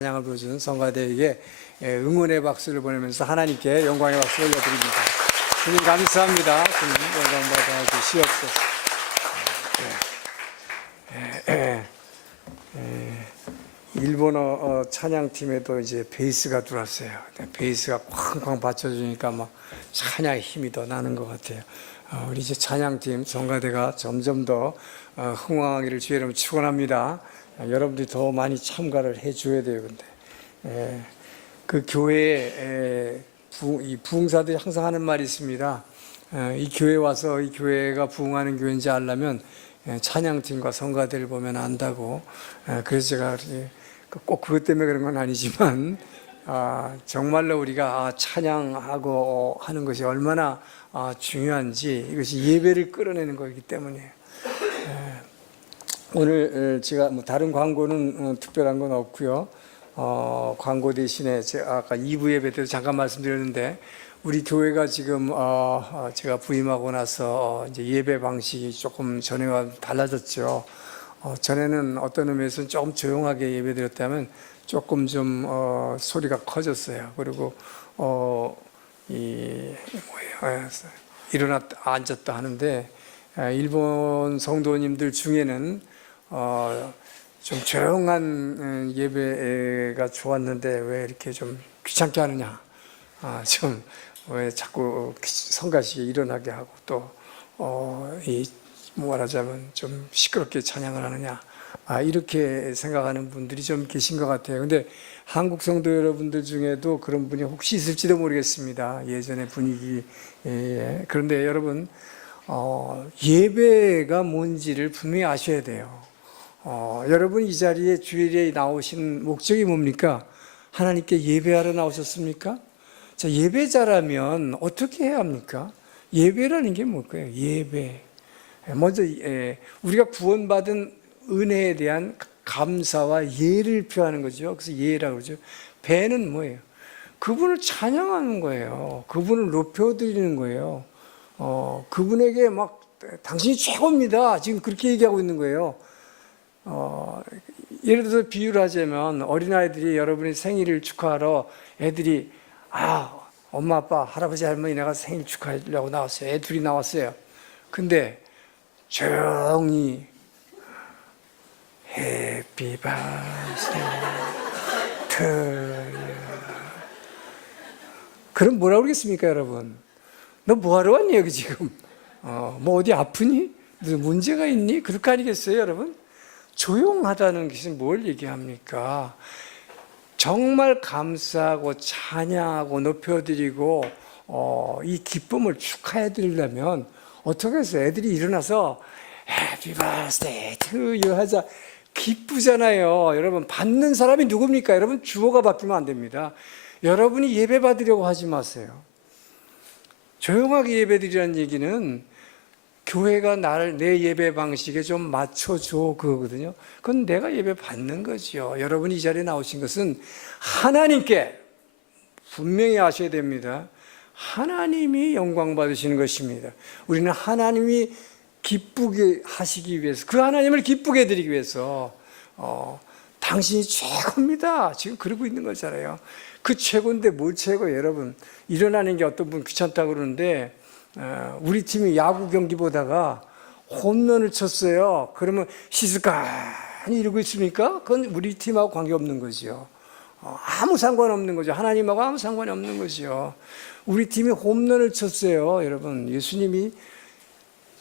찬양을 보여주는 성가대에게 응원의 박수를 보내면서 하나님께 영광의 박수 올려드립니다. 주님 감사합니다. 주님 영광 받아 주시옵소서. 일본어 찬양팀에도 이제 베이스가 들어왔어요. 베이스가 쾅쾅 받쳐주니까 막 찬양의 힘이 더 나는 것 같아요. 우리 이제 찬양팀 성가대가 점점 더 흥왕하기를 주의 이름으로 축원합니다. 여러분들이 더 많이 참가를 해줘야 돼요. 근데 그 교회에 이 부흥사들이 항상 하는 말이 있습니다. 이 교회 와서 이 교회가 부흥하는 교회인지 알려면 찬양팀과 성가대를 보면 안다고. 그래서 제가 꼭 그것 때문에 그런 건 아니지만 정말로 우리가 찬양하고 하는 것이 얼마나 중요한지, 이것이 예배를 끌어내는 거기 때문이에요. 오늘 제가 다른 광고는 특별한 건 없고요. 광고 대신에 제가 아까 2부 예배 때도 잠깐 말씀드렸는데, 우리 교회가 지금 제가 부임하고 나서 이제 예배 방식이 조금 전에와 달라졌죠. 전에는 어떤 의미에서는 조금 조용하게 예배드렸다면 조금 좀 소리가 커졌어요. 그리고 일어났다 앉았다 하는데, 일본 성도님들 중에는 좀 조용한 예배가 좋았는데 왜 이렇게 좀 귀찮게 하느냐, 좀 왜 자꾸 성가시게 일어나게 하고 또 말하자면 좀 시끄럽게 찬양을 하느냐, 이렇게 생각하는 분들이 좀 계신 것 같아요. 근데 한국 성도 여러분들 중에도 그런 분이 혹시 있을지도 모르겠습니다. 예전의 분위기. 그런데 여러분, 예배가 뭔지를 분명히 아셔야 돼요. 여러분 이 자리에 주일에 나오신 목적이 뭡니까? 하나님께 예배하러 나오셨습니까? 자, 예배자라면 어떻게 해야 합니까? 예배라는 게 뭘까요? 예배. 먼저 우리가 구원받은 은혜에 대한 감사와 예를 표하는 거죠. 그래서 예라고 그러죠. 배는 뭐예요? 그분을 찬양하는 거예요. 그분을 높여드리는 거예요. 그분에게 막 당신이 최고입니다, 지금 그렇게 얘기하고 있는 거예요. 예를 들어서 비유를 하자면, 어린아이들이 여러분의 생일을 축하하러 애들이 엄마 아빠 할아버지 할머니 내가 생일 축하하려고 나왔어요. 애 둘이 나왔어요. 근데 조용히 해피 바스데이 그럼 뭐라고 그러겠습니까? 여러분, 너 뭐하러 왔니 여기 지금? 뭐 어디 아프니? 무슨 문제가 있니? 그럴 거 아니겠어요? 여러분, 조용하다는 것은 뭘 얘기합니까? 정말 감사하고 찬양하고 높여드리고 이 기쁨을 축하해 드리려면 어떻게 해서 애들이 일어나서 Happy birthday to you 하자 기쁘잖아요. 여러분, 받는 사람이 누굽니까? 여러분, 주어가 바뀌면 안 됩니다. 여러분이 예배 받으려고 하지 마세요. 조용하게 예배 드리라는 얘기는 교회가 내 예배 방식에 좀 맞춰줘 그거거든요. 그건 내가 예배 받는 거죠. 여러분이 이 자리에 나오신 것은 하나님께 분명히 아셔야 됩니다. 하나님이 영광 받으시는 것입니다. 우리는 하나님이 기쁘게 하시기 위해서, 그 하나님을 기쁘게 해드리기 위해서 당신이 최고입니다, 지금 그러고 있는 거잖아요. 그 최고인데 뭘 최고예요? 여러분, 일어나는 게 어떤 분 귀찮다고 그러는데, 우리 팀이 야구 경기 보다가 홈런을 쳤어요. 그러면 시스까니 이러고 있습니까? 그건 우리 팀하고 관계없는 거죠. 아무 상관없는 거죠. 하나님하고 아무 상관이 없는 거죠. 우리 팀이 홈런을 쳤어요. 여러분, 예수님이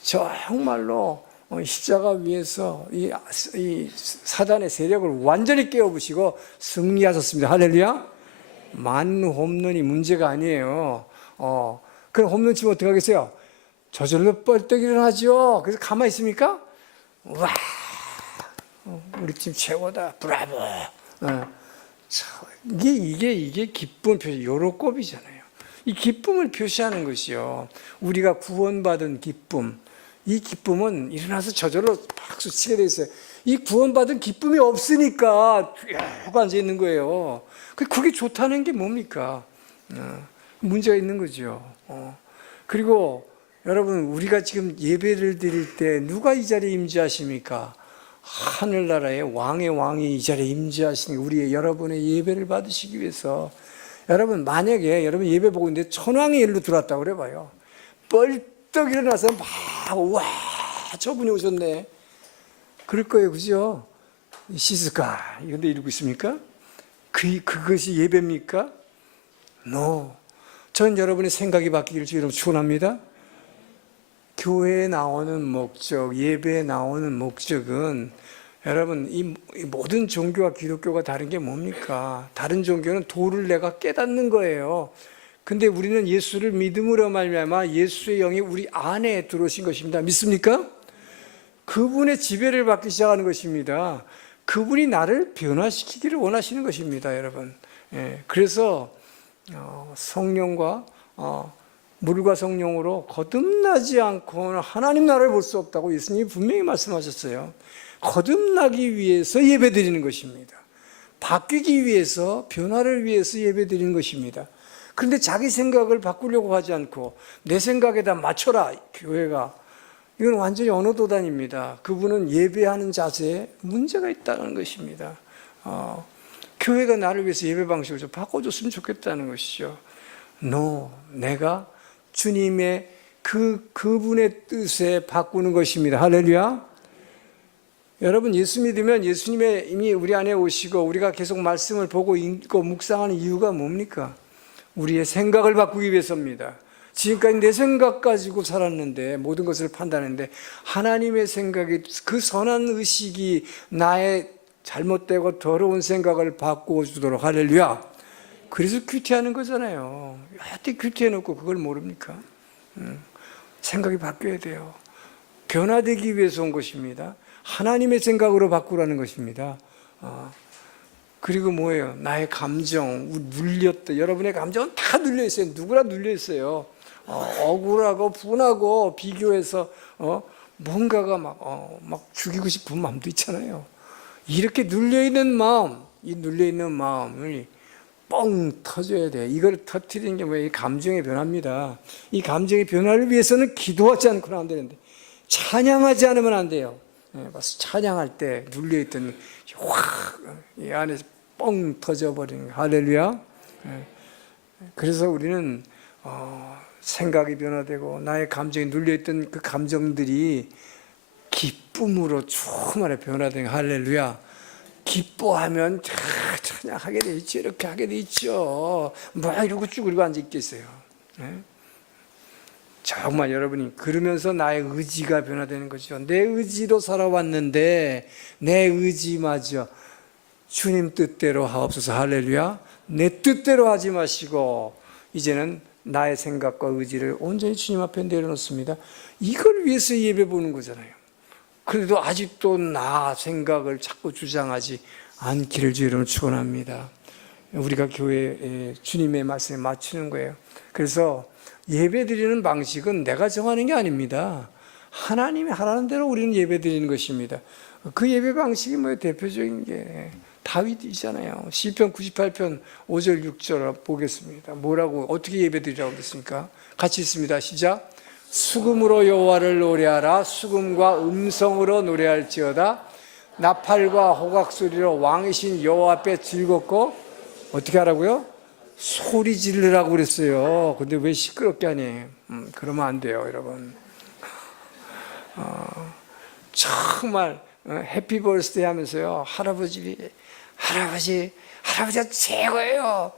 정말로 십자가 위에서 이 사단의 세력을 완전히 깨어부시고 승리하셨습니다. 할렐루야. 만 홈런이 문제가 아니에요. 그럼 홈런 치면 어떻게 하겠어요? 저절로 뻘떡 일어나죠. 그래서 가만히 있습니까? 와, 우리 팀 최고다, 브라보. 이게 기쁨 표시, 요로꼽이잖아요. 이 기쁨을 표시하는 것이요, 우리가 구원받은 기쁨. 이 기쁨은 일어나서 저절로 박수 치게 돼 있어요. 이 구원받은 기쁨이 없으니까 쭉 앉아 있는 거예요. 그게 좋다는 게 뭡니까? 문제가 있는 거죠. 그리고 여러분, 우리가 지금 예배를 드릴 때 누가 이 자리에 임재하십니까? 하늘나라의 왕의 왕이 이 자리에 임재하시는 우리의 여러분의 예배를 받으시기 위해서 여러분 만약에 여러분 예배 보고 있는데 천왕이 일로 들어왔다고 그래봐요. 벌떡 일어나서 막 와 저분이 오셨네 그럴 거예요. 그죠? 시스까 이런데 이러고 있습니까? 그것이 예배입니까? No. 전 여러분의 생각이 바뀌기를 주의로 축원합니다. 교회에 나오는 목적, 예배에 나오는 목적은 여러분 이 모든 종교와 기독교가 다른 게 뭡니까? 다른 종교는 도를 내가 깨닫는 거예요. 근데 우리는 예수를 믿음으로 말미암아 예수의 영이 우리 안에 들어오신 것입니다. 믿습니까? 그분의 지배를 받기 시작하는 것입니다. 그분이 나를 변화시키기를 원하시는 것입니다, 여러분. 그래서 성령과 물과 성령으로 거듭나지 않고는 하나님 나라를 볼 수 없다고 예수님이 분명히 말씀하셨어요. 거듭나기 위해서 예배드리는 것입니다. 바뀌기 위해서, 변화를 위해서 예배드리는 것입니다. 그런데 자기 생각을 바꾸려고 하지 않고 내 생각에다 맞춰라, 교회가. 이건 완전히 언어도단입니다. 그분은 예배하는 자세에 문제가 있다는 것입니다. 교회가 나를 위해서 예배 방식을 좀 바꿔줬으면 좋겠다는 것이죠. No, 내가 주님의 그분의 뜻에 바꾸는 것입니다. 할렐루야. 여러분 예수 믿으면 예수님의 이미 우리 안에 오시고 우리가 계속 말씀을 보고 읽고 묵상하는 이유가 뭡니까? 우리의 생각을 바꾸기 위해서입니다. 지금까지 내 생각 가지고 살았는데 모든 것을 판단했는데 하나님의 생각이 그 선한 의식이 나의 잘못되고 더러운 생각을 바꾸어 주도록 할렐루야. 그래서 큐티하는 거잖아요. 하여튼 큐티해놓고 그걸 모릅니까? 생각이 바뀌어야 돼요. 변화되기 위해서 온 것입니다. 하나님의 생각으로 바꾸라는 것입니다. 그리고 뭐예요? 나의 감정, 눌렸다. 여러분의 감정은 다 눌려있어요. 누구나 눌려있어요. 억울하고 분하고 비교해서 뭔가가 막 죽이고 싶은 마음도 있잖아요. 이렇게 눌려있는 마음, 이 눌려있는 마음을 뻥 터져야 돼. 이걸 터뜨리는 게 뭐예요? 이 감정의 변화입니다. 이 감정의 변화를 위해서는 기도하지 않고는 안 되는데 찬양하지 않으면 안 돼요. 찬양할 때 눌려있던 확 이 안에서 뻥 터져버리는 거예요. 할렐루야. 그래서 우리는 생각이 변화되고 나의 감정이 눌려있던 그 감정들이 기쁨으로 충만하게 변화된 할렐루야. 기뻐하면 찬양하게 돼 있죠. 이렇게 하게 돼 있죠. 뭐 이러고 쭉 그리고 앉아 있겠어요. 정말 여러분이 그러면서 나의 의지가 변화되는 거죠. 내 의지로 살아왔는데 내 의지마저 주님 뜻대로 하옵소서. 할렐루야. 내 뜻대로 하지 마시고 이제는 나의 생각과 의지를 온전히 주님 앞에 내려놓습니다. 이걸 위해서 예배 보는 거잖아요. 그래도 아직도 나 생각을 자꾸 주장하지 않기를 주의 이름으로 축원합니다. 우리가 교회에 주님의 말씀에 맞추는 거예요. 그래서 예배 드리는 방식은 내가 정하는 게 아닙니다. 하나님이 하라는 대로 우리는 예배 드리는 것입니다. 그 예배 방식이 뭐예요? 대표적인 게 다윗이잖아요. 시편 98편 5절 6절 보겠습니다. 뭐라고 어떻게 예배 드리라고 그랬습니까? 같이 있습니다. 시작. 수금으로 여호와를 노래하라. 수금과 음성으로 노래할지어다. 나팔과 호각 소리로 왕이신 여호와 앞에 즐겁고 어떻게 하라고요? 소리 지르라고 그랬어요. 근데 왜 시끄럽게 하니? 그러면 안 돼요, 여러분. 정말 해피 버스데이 하면서요. 할아버지가 최고예요.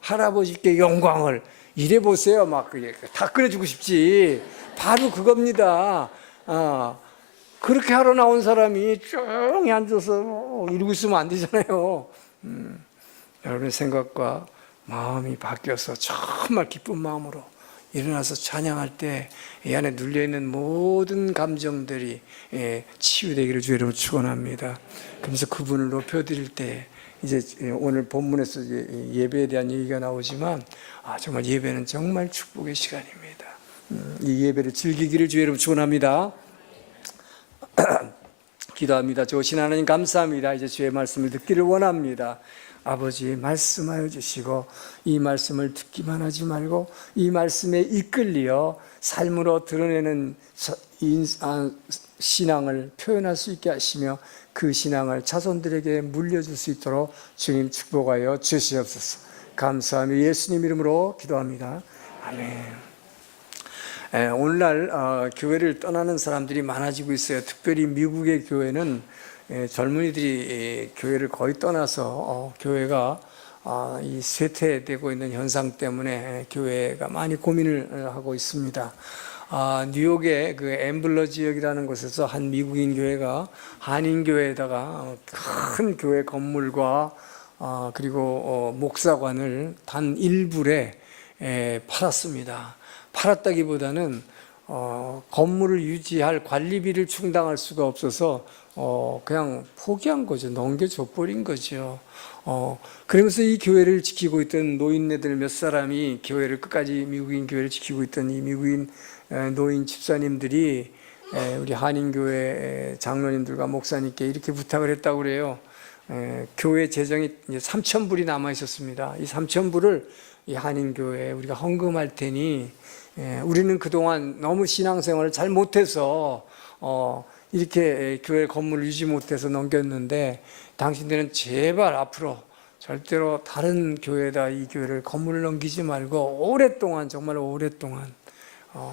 할아버지께 영광을 이래 보세요. 막 다 끓여주고 싶지. 바로 그겁니다. 그렇게 하러 나온 사람이 조용히 앉아서 이러고 있으면 안 되잖아요. 여러분의 생각과 마음이 바뀌어서 정말 기쁜 마음으로 일어나서 찬양할 때 이 안에 눌려있는 모든 감정들이 치유되기를 주의 이름으로 축원합니다. 그러면서 그분을 높여드릴 때 이제 오늘 본문에서 예배에 대한 얘기가 나오지만 정말 예배는 정말 축복의 시간입니다. 이 예배를 즐기기를 주의 이름으로 축원합니다. 기도합니다. 좋으신 하나님 감사합니다. 이제 주의 말씀을 듣기를 원합니다. 아버지 말씀하여 주시고 이 말씀을 듣기만 하지 말고 이 말씀에 이끌려 삶으로 드러내는 신앙을 표현할 수 있게 하시며 그 신앙을 자손들에게 물려줄 수 있도록 주님 축복하여 주시옵소서. 감사하며 예수님 이름으로 기도합니다. 아멘. 오늘날 교회를 떠나는 사람들이 많아지고 있어요. 특별히 미국의 교회는 젊은이들이 교회를 거의 떠나서 교회가 이 쇠퇴되고 있는 현상 때문에 교회가 많이 고민을 하고 있습니다. 뉴욕의 그 엠블러 지역이라는 곳에서 한 미국인 교회가 한인 교회에다가 큰 교회 건물과 그리고 목사관을 단 1불에 팔았습니다. 팔았다기보다는 건물을 유지할 관리비를 충당할 수가 없어서 그냥 포기한 거죠. 넘겨줘 버린 거죠. 그러면서 이 교회를 지키고 있던 노인네들 몇 사람이 교회를 끝까지 미국인 교회를 지키고 있던 이 미국인 노인 집사님들이 우리 한인교회 장로님들과 목사님께 이렇게 부탁을 했다고 그래요. 교회 재정이 이제 3,000불이 남아 있었습니다. 이 3,000불을 이 한인교회에 우리가 헌금할 테니 우리는 그동안 너무 신앙생활을 잘 못해서 이렇게 교회 건물을 유지 못해서 넘겼는데 당신들은 제발 앞으로 절대로 다른 교회에다 이 교회를 건물을 넘기지 말고 오랫동안 정말 오랫동안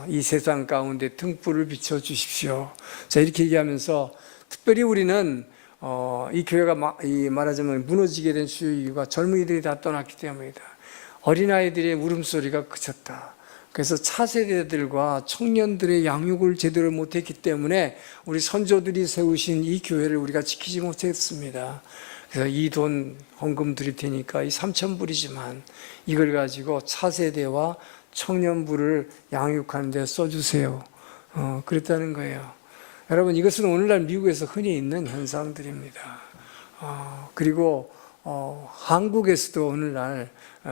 이 세상 가운데 등불을 비춰 주십시오. 자, 이렇게 얘기하면서 특별히 우리는 이 교회가 말하자면 무너지게 된 주요 이유가 젊은이들이 다 떠났기 때문이다. 어린아이들의 울음소리가 그쳤다. 그래서 차세대들과 청년들의 양육을 제대로 못했기 때문에 우리 선조들이 세우신 이 교회를 우리가 지키지 못했습니다. 그래서 이 돈 헌금 드릴 테니까 이 3,000불이지만 이걸 가지고 차세대와 청년부를 양육하는 데 써주세요. 그랬다는 거예요. 여러분, 이것은 오늘날 미국에서 흔히 있는 현상들입니다. 그리고 한국에서도 오늘날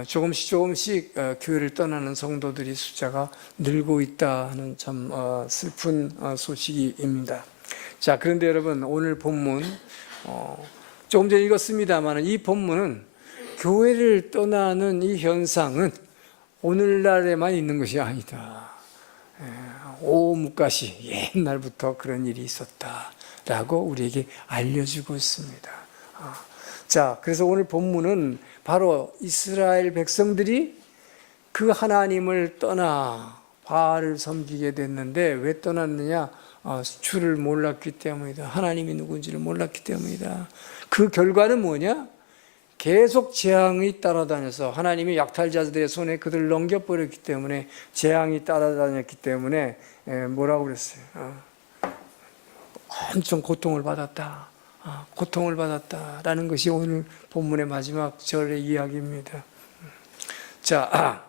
조금씩 교회를 떠나는 성도들이 숫자가 늘고 있다는 참 슬픈 소식입니다. 자, 그런데 여러분, 오늘 본문 조금 전에 읽었습니다만 이 본문은 교회를 떠나는 이 현상은 오늘날에만 있는 것이 아니다. 오뭇가시 옛날부터 그런 일이 있었다라고 우리에게 알려주고 있습니다. 자, 그래서 오늘 본문은 바로 이스라엘 백성들이 그 하나님을 떠나 바알을 섬기게 됐는데 왜 떠났느냐? 주를 몰랐기 때문이다. 하나님이 누군지를 몰랐기 때문이다. 그 결과는 뭐냐? 계속 재앙이 따라다녀서 하나님이 약탈자들의 손에 그들을 넘겨버렸기 때문에 재앙이 따라다녔기 때문에 뭐라고 그랬어요? 엄청 고통을 받았다. 고통을 받았다라는 것이 오늘 본문의 마지막 절의 이야기입니다. 자,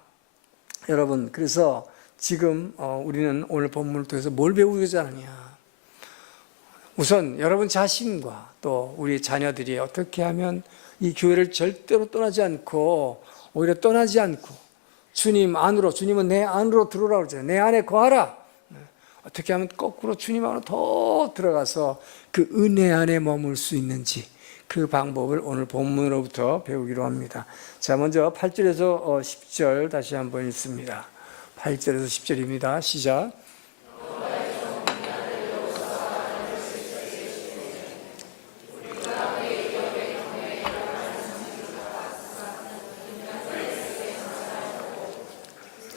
여러분, 그래서 지금 우리는 오늘 본문을 통해서 뭘 배우고자 하느냐? 우선 여러분 자신과 또 우리 자녀들이 어떻게 하면 이 교회를 절대로 떠나지 않고 오히려 떠나지 않고 주님 안으로, 주님은 내 안으로 들어오라고 그러잖아요. 내 안에 거하라. 어떻게 하면 거꾸로 주님 안으로 더 들어가서 그 은혜 안에 머물 수 있는지 그 방법을 오늘 본문으로부터 배우기로 합니다. 자, 먼저 8절에서 10절 다시 한번 읽습니다. 8절에서 10절입니다. 시작.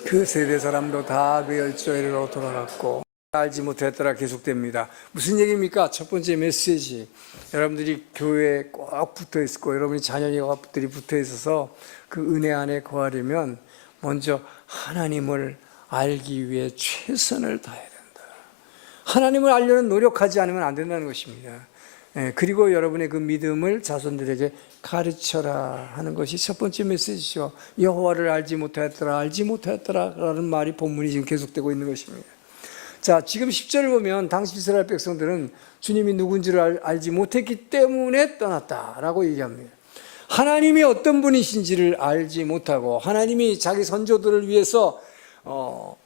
그 세대 사람도 다 그 열조에로 돌아갔고 알지 못했더라 계속됩니다. 무슨 얘기입니까? 첫 번째 메시지. 여러분들이 교회에 꼭 붙어 있고 여러분이 자녀들이 붙어 있어서 그 은혜 안에 거하려면 먼저 하나님을 알기 위해 최선을 다해야 된다. 하나님을 알려는 노력하지 않으면 안 된다는 것입니다. 그리고 여러분의 그 믿음을 자손들에게 가르쳐라 하는 것이 첫 번째 메시지죠. 여호와를 알지 못하였더라 라는 말이 본문이 지금 계속되고 있는 것입니다. 자, 지금 10절을 보면 당시 이스라엘 백성들은 주님이 누군지를 알지 못했기 때문에 떠났다라고 얘기합니다. 하나님이 어떤 분이신지를 알지 못하고 하나님이 자기 선조들을 위해서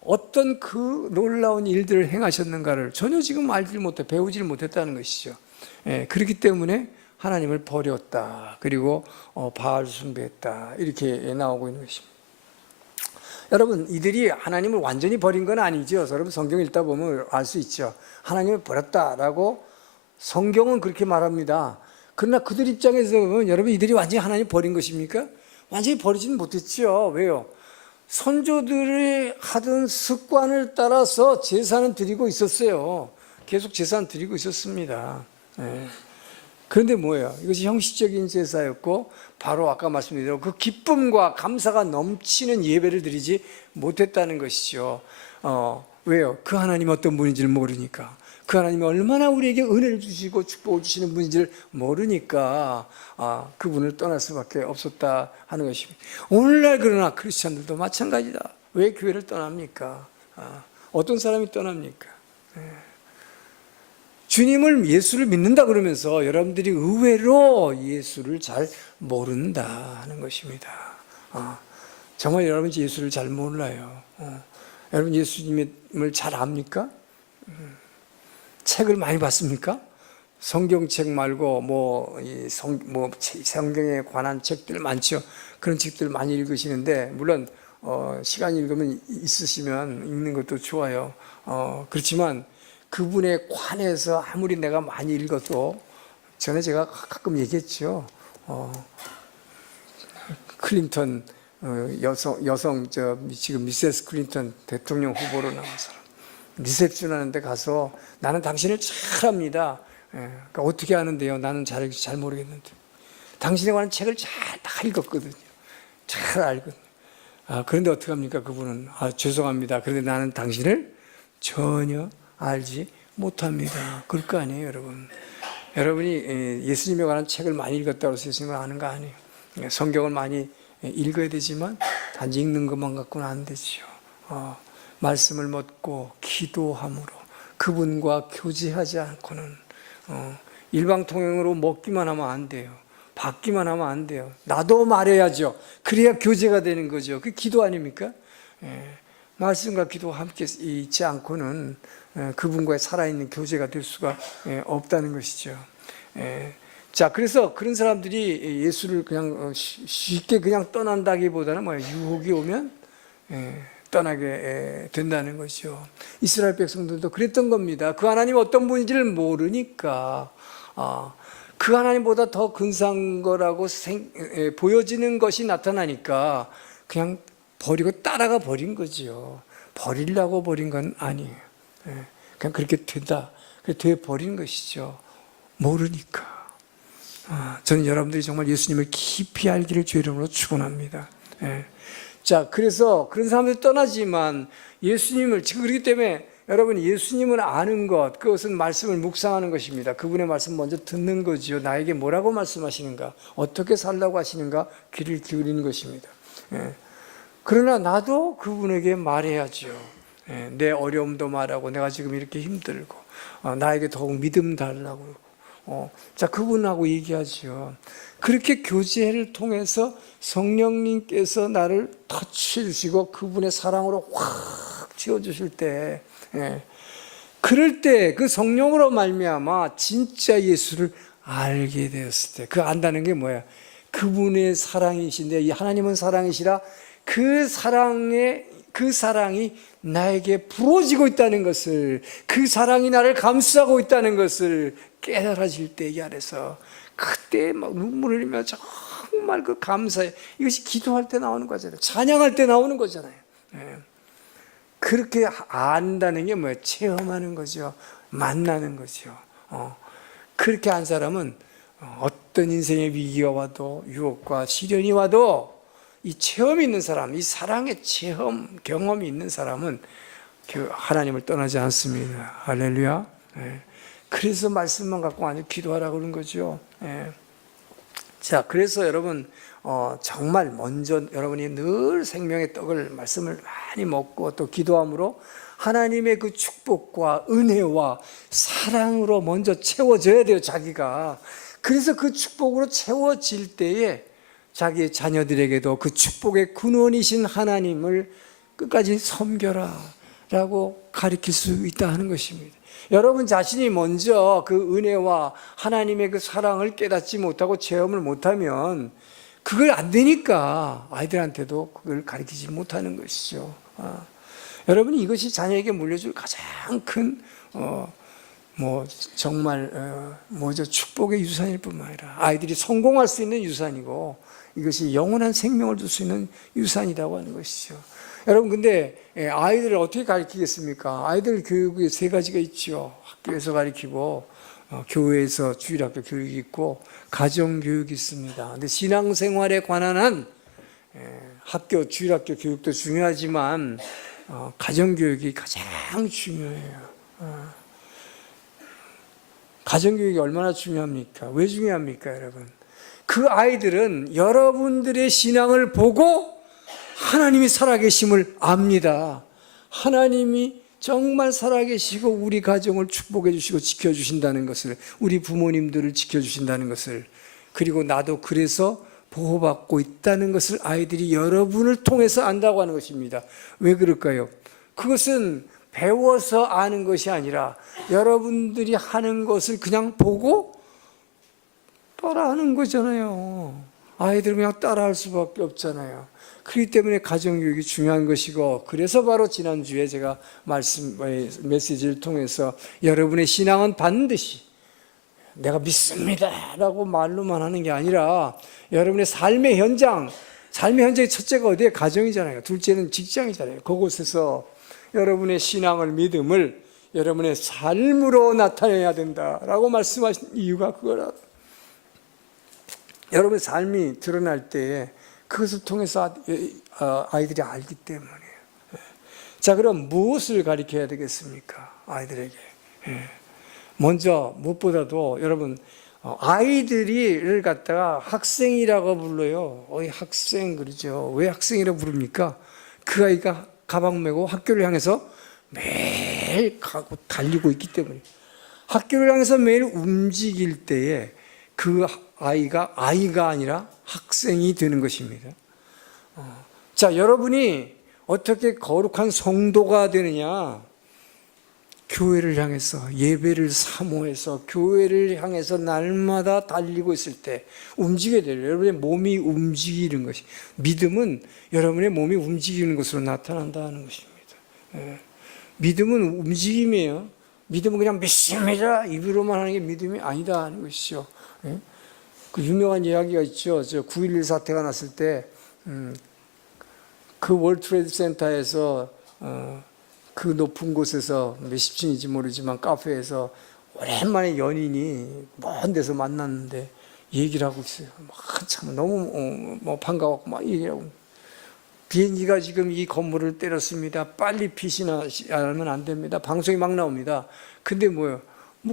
어떤 그 놀라운 일들을 행하셨는가를 전혀 지금 알지 못해 배우지 못했다는 것이죠. 그렇기 때문에 하나님을 버렸다. 그리고 바알 숭배했다. 이렇게 나오고 있는 것입니다. 여러분, 이들이 하나님을 완전히 버린 건 아니죠. 여러분 성경 읽다 보면 알 수 있죠. 하나님을 버렸다라고 성경은 그렇게 말합니다. 그러나 그들 입장에서 보면 여러분 이들이 완전히 하나님 버린 것입니까? 완전히 버리지는 못했죠. 왜요? 선조들이 하던 습관을 따라서 제사는 드리고 있었어요. 계속 제사는 드리고 있었습니다. 예. 그런데 뭐예요? 이것이 형식적인 제사였고 바로 아까 말씀드린 대로 그 기쁨과 감사가 넘치는 예배를 드리지 못했다는 것이죠. 왜요? 그 하나님이 어떤 분인지를 모르니까, 그 하나님이 얼마나 우리에게 은혜를 주시고 축복을 주시는 분인지를 모르니까 그분을 떠날 수밖에 없었다 하는 것입니다. 오늘날 그러나 크리스찬들도 마찬가지다. 왜 교회를 떠납니까? 어떤 사람이 떠납니까? 주님을, 예수를 믿는다 그러면서 여러분들이 의외로 예수를 잘 모른다 하는 것입니다. 정말 여러분이 예수를 잘 몰라요. 여러분 예수님을 잘 압니까? 책을 많이 봤습니까? 성경책 말고 성경에 관한 책들 많죠. 그런 책들 많이 읽으시는데 물론 시간 읽으면 있으시면 읽는 것도 좋아요. 그렇지만 그분에 관해서 아무리 내가 많이 읽어도, 전에 제가 가끔 얘기했죠. 클린턴 여성 지금 미세스 클린턴 대통령 후보로 나온 사람, 리셉션 하는데 가서 나는 당신을 잘 압니다. 그러니까 어떻게 아는데요? 나는 잘 모르겠는데 당신에 관한 책을 다 읽었거든요. 잘 알거든요. 그런데 어떻게 합니까? 그분은 죄송합니다. 그런데 나는 당신을 전혀 알지 못합니다. 그럴 거 아니에요, 여러분. 여러분이 예수님에 관한 책을 많이 읽었다고 해서 예수님을 아는 거 아니에요. 성경을 많이 읽어야 되지만 단지 읽는 것만 갖고는 안 되죠. 말씀을 묻고 기도함으로 그분과 교제하지 않고는 일방통행으로 먹기만 하면 안 돼요. 받기만 하면 안 돼요. 나도 말해야죠. 그래야 교제가 되는 거죠. 그게 기도 아닙니까? 말씀과 기도가 함께 있지 않고는 그분과의 살아있는 교제가 될 수가 없다는 것이죠. 자, 그래서 그런 사람들이 예수를 그냥 쉽게 그냥 떠난다기보다는 유혹이 오면 떠나게 된다는 것이죠. 이스라엘 백성들도 그랬던 겁니다. 그 하나님 어떤 분인지를 모르니까 그 하나님보다 더 근사한 거라고 보여지는 것이 나타나니까 그냥 버리고 따라가 버린 거죠. 버리려고 버린 건 아니에요. 그냥 그렇게 된다. 돼 버린 것이죠. 모르니까. 저는 여러분들이 정말 예수님을 깊이 알기를 주의 이름으로 축원합니다. 자, 그래서 그런 사람들이 떠나지만 예수님을, 지금 그렇기 때문에 여러분 예수님을 아는 것, 그것은 말씀을 묵상하는 것입니다. 그분의 말씀 먼저 듣는 거지요. 나에게 뭐라고 말씀하시는가, 어떻게 살라고 하시는가 귀를 기울이는 것입니다. 그러나 나도 그분에게 말해야죠. 내 어려움도 말하고, 내가 지금 이렇게 힘들고 나에게 더욱 믿음 달라고 자, 그분하고 얘기하죠. 그렇게 교제를 통해서 성령님께서 나를 터치해 주시고 그분의 사랑으로 확 채워주실 때, 그럴 때 그 성령으로 말미암아 진짜 예수를 알게 되었을 때, 그 안다는 게 뭐야? 그분의 사랑이신데, 하나님은 사랑이시라 그 사랑이 나에게 부어지고 있다는 것을, 그 사랑이 나를 감싸고 있다는 것을 깨달아질 때, 이 안에서 그때 막 눈물을 흘리며 정말 그 감사해. 이것이 기도할 때 나오는 거잖아요. 찬양할 때 나오는 거잖아요. 그렇게 안다는 게 뭐예요? 체험하는 거죠. 만나는 거죠. 그렇게 한 사람은 어떤 인생의 위기가 와도, 유혹과 시련이 와도 이 체험이 있는 사람, 이 사랑의 체험, 경험이 있는 사람은 하나님을 떠나지 않습니다. 할렐루야. 그래서 말씀만 갖고 아니 기도하라고 그런 거죠. 자, 그래서 여러분 정말 먼저 여러분이 늘 생명의 떡을, 말씀을 많이 먹고 또 기도함으로 하나님의 그 축복과 은혜와 사랑으로 먼저 채워져야 돼요, 자기가. 그래서 그 축복으로 채워질 때에 자기의 자녀들에게도 그 축복의 근원이신 하나님을 끝까지 섬겨라 라고 가르칠 수 있다 하는 것입니다. 여러분 자신이 먼저 그 은혜와 하나님의 그 사랑을 깨닫지 못하고 체험을 못하면 그걸 안 되니까 아이들한테도 그걸 가르치지 못하는 것이죠. 여러분이 이것이 자녀에게 물려줄 가장 큰 뭐 정말 뭐죠, 축복의 유산일 뿐만 아니라 아이들이 성공할 수 있는 유산이고, 이것이 영원한 생명을 줄 수 있는 유산이라고 하는 것이죠. 여러분, 근데 아이들을 어떻게 가르치겠습니까? 아이들 교육이 세 가지가 있죠. 학교에서 가르치고, 교회에서 주일학교 교육이 있고, 가정교육이 있습니다. 근데 신앙생활에 관한 한 학교, 주일학교 교육도 중요하지만 가정교육이 가장 중요해요. 가정교육이 얼마나 중요합니까? 왜 중요합니까, 여러분? 그 아이들은 여러분들의 신앙을 보고 하나님이 살아계심을 압니다. 하나님이 정말 살아계시고 우리 가정을 축복해 주시고 지켜주신다는 것을, 우리 부모님들을 지켜주신다는 것을, 그리고 나도 그래서 보호받고 있다는 것을 아이들이 여러분을 통해서 안다고 하는 것입니다. 왜 그럴까요? 그것은 배워서 아는 것이 아니라 여러분들이 하는 것을 그냥 보고 따라하는 거잖아요. 아이들은 그냥 따라할 수밖에 없잖아요. 그렇기 때문에 가정교육이 중요한 것이고, 그래서 바로 지난주에 제가 메시지를 통해서 여러분의 신앙은 반드시 내가 믿습니다 라고 말로만 하는 게 아니라 여러분의 삶의 현장의 첫째가 어디에? 가정이잖아요. 둘째는 직장이잖아요. 그곳에서 여러분의 신앙을, 믿음을 여러분의 삶으로 나타내야 된다라고 말씀하신 이유가 그거라. 여러분의 삶이 드러날 때에 그것을 통해서 아이들이 알기 때문이에요. 자, 그럼 무엇을 가르쳐야 되겠습니까? 아이들에게. 먼저 무엇보다도 여러분, 아이들을 갖다가 학생이라고 불러요. 학생 그러죠. 왜 학생이라고 부릅니까? 그 아이가 가방 메고 학교를 향해서 매일 가고 달리고 있기 때문에, 학교를 향해서 매일 움직일 때에 그 아이가 아니라 학생이 되는 것입니다. 자, 여러분이 어떻게 거룩한 성도가 되느냐? 교회를 향해서, 예배를 사모해서 교회를 향해서 날마다 달리고 있을 때 움직여야 돼요. 여러분의 몸이 움직이는 것이, 믿음은 여러분의 몸이 움직이는 것으로 나타난다는 것입니다. 믿음은 움직임이에요. 믿음은 그냥 믿습니다 입으로만 하는 게 믿음이 아니다 하는 것이죠. 그 유명한 이야기가 있죠. 9.11 사태가 났을 때 그 월드 트레이드 센터에서 그 높은 곳에서 몇십 층인지 모르지만 카페에서 오랜만에 연인이 먼 데서 만났는데 얘기를 하고 있어요. 참 너무 반가웠고 막 얘기를 하고, 비행기가 지금 이 건물을 때렸습니다. 빨리 피신하면 안 됩니다. 방송이 막 나옵니다. 근데 뭐요?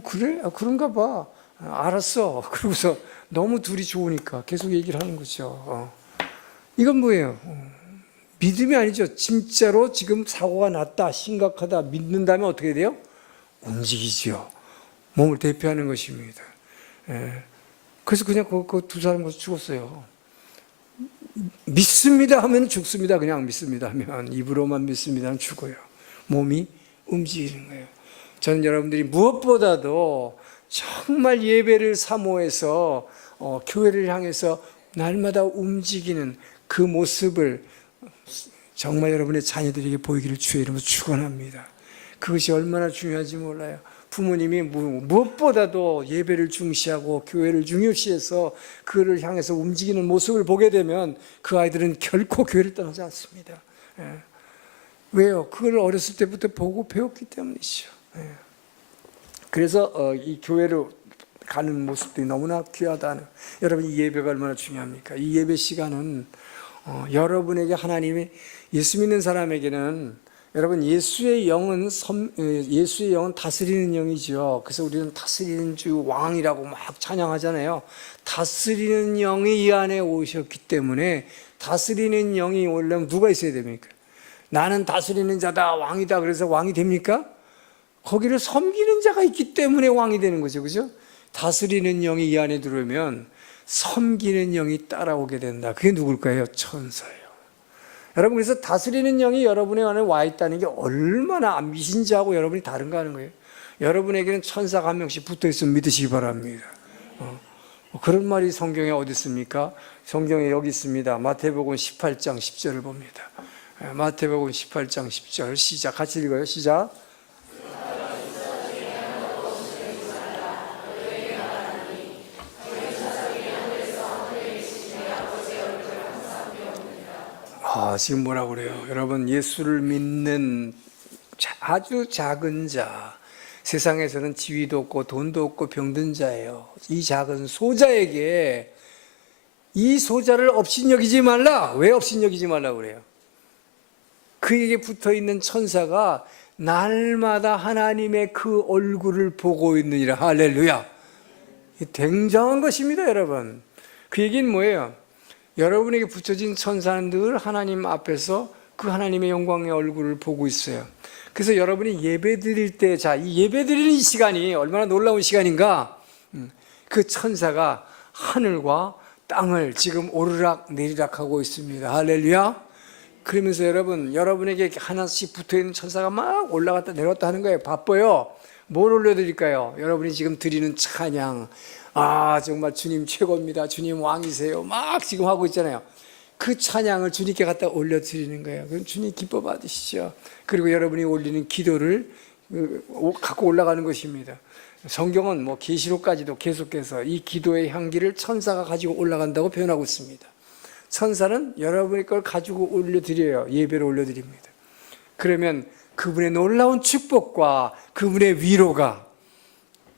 그래? 그런가 봐. 알았어. 그러고서 너무 둘이 좋으니까 계속 얘기를 하는 거죠. 이건 뭐예요? 믿음이 아니죠. 진짜로 지금 사고가 났다, 심각하다 믿는다면 어떻게 돼요? 움직이죠. 몸을 대표하는 것입니다. 그래서 그냥 그 두 사람 거기서 죽었어요. 믿습니다 하면 죽습니다. 그냥 믿습니다 하면, 입으로만 믿습니다 하면 죽어요. 몸이 움직이는 거예요. 저는 여러분들이 무엇보다도 정말 예배를 사모해서 교회를 향해서 날마다 움직이는 그 모습을 정말 여러분의 자녀들에게 보이기를 주의 이름으로 축원합니다. 그것이 얼마나 중요한지 몰라요. 부모님이 무엇보다도 예배를 중시하고 교회를 중요시해서 그를 향해서 움직이는 모습을 보게 되면 그 아이들은 결코 교회를 떠나지 않습니다. 왜요? 그걸 어렸을 때부터 보고 배웠기 때문이죠. 그래서 이 교회로 가는 모습들이 너무나 귀하다는, 여러분 이 예배가 얼마나 중요합니까? 이 예배 시간은 여러분에게 하나님이, 예수 믿는 사람에게는 여러분 예수의 영은 다스리는 영이죠. 그래서 우리는 다스리는 주 왕이라고 막 찬양하잖아요. 다스리는 영이 이 안에 오셨기 때문에, 다스리는 영이 오려면 누가 있어야 됩니까? 나는 다스리는 자다, 왕이다. 그래서 왕이 됩니까? 거기를 섬기는 자가 있기 때문에 왕이 되는 거죠. 그죠? 다스리는 영이 이 안에 들어오면 섬기는 영이 따라오게 된다. 그게 누굴까요? 천사예요. 여러분, 그래서 다스리는 영이 여러분의 안에 와 있다는 게 얼마나 미신자하고 여러분이 다른가 하는 거예요. 여러분에게는 천사가 한 명씩 붙어 있으면 믿으시기 바랍니다. 그런 말이 성경에 어디 있습니까? 성경에 여기 있습니다. 마태복음 18장 10절을 봅니다. 마태복음 18장 10절 시작, 같이 읽어요. 시작. 지금 뭐라고 그래요? 여러분, 예수를 믿는 아주 작은 자, 세상에서는 지위도 없고 돈도 없고 병든 자예요. 이 작은 소자에게 이 소자를 업신여기지 말라. 왜 업신여기지 말라고 그래요? 그에게 붙어있는 천사가 날마다 하나님의 그 얼굴을 보고 있느니라. 할렐루야. 굉장한 것입니다, 여러분. 그 얘기는 뭐예요? 여러분에게 붙여진 천사는 늘 하나님 앞에서 그 하나님의 영광의 얼굴을 보고 있어요. 그래서 여러분이 예배 드릴 때, 이 예배 드리는 이 시간이 얼마나 놀라운 시간인가? 그 천사가 하늘과 땅을 지금 오르락 내리락 하고 있습니다. 할렐루야. 그러면서 여러분에게 하나씩 붙어있는 천사가 막 올라갔다 내려왔다 하는 거예요. 바빠요. 뭘 올려드릴까요? 여러분이 지금 드리는 찬양, 정말 주님 최고입니다, 주님 왕이세요, 막 지금 하고 있잖아요. 그 찬양을 주님께 갖다 올려드리는 거예요. 그럼 주님 기뻐 받으시죠. 그리고 여러분이 올리는 기도를 갖고 올라가는 것입니다. 성경은 계시록까지도 계속해서 이 기도의 향기를 천사가 가지고 올라간다고 표현하고 있습니다. 천사는 여러분의 걸 가지고 올려드려요. 예배를 올려드립니다. 그러면 그분의 놀라운 축복과 그분의 위로가,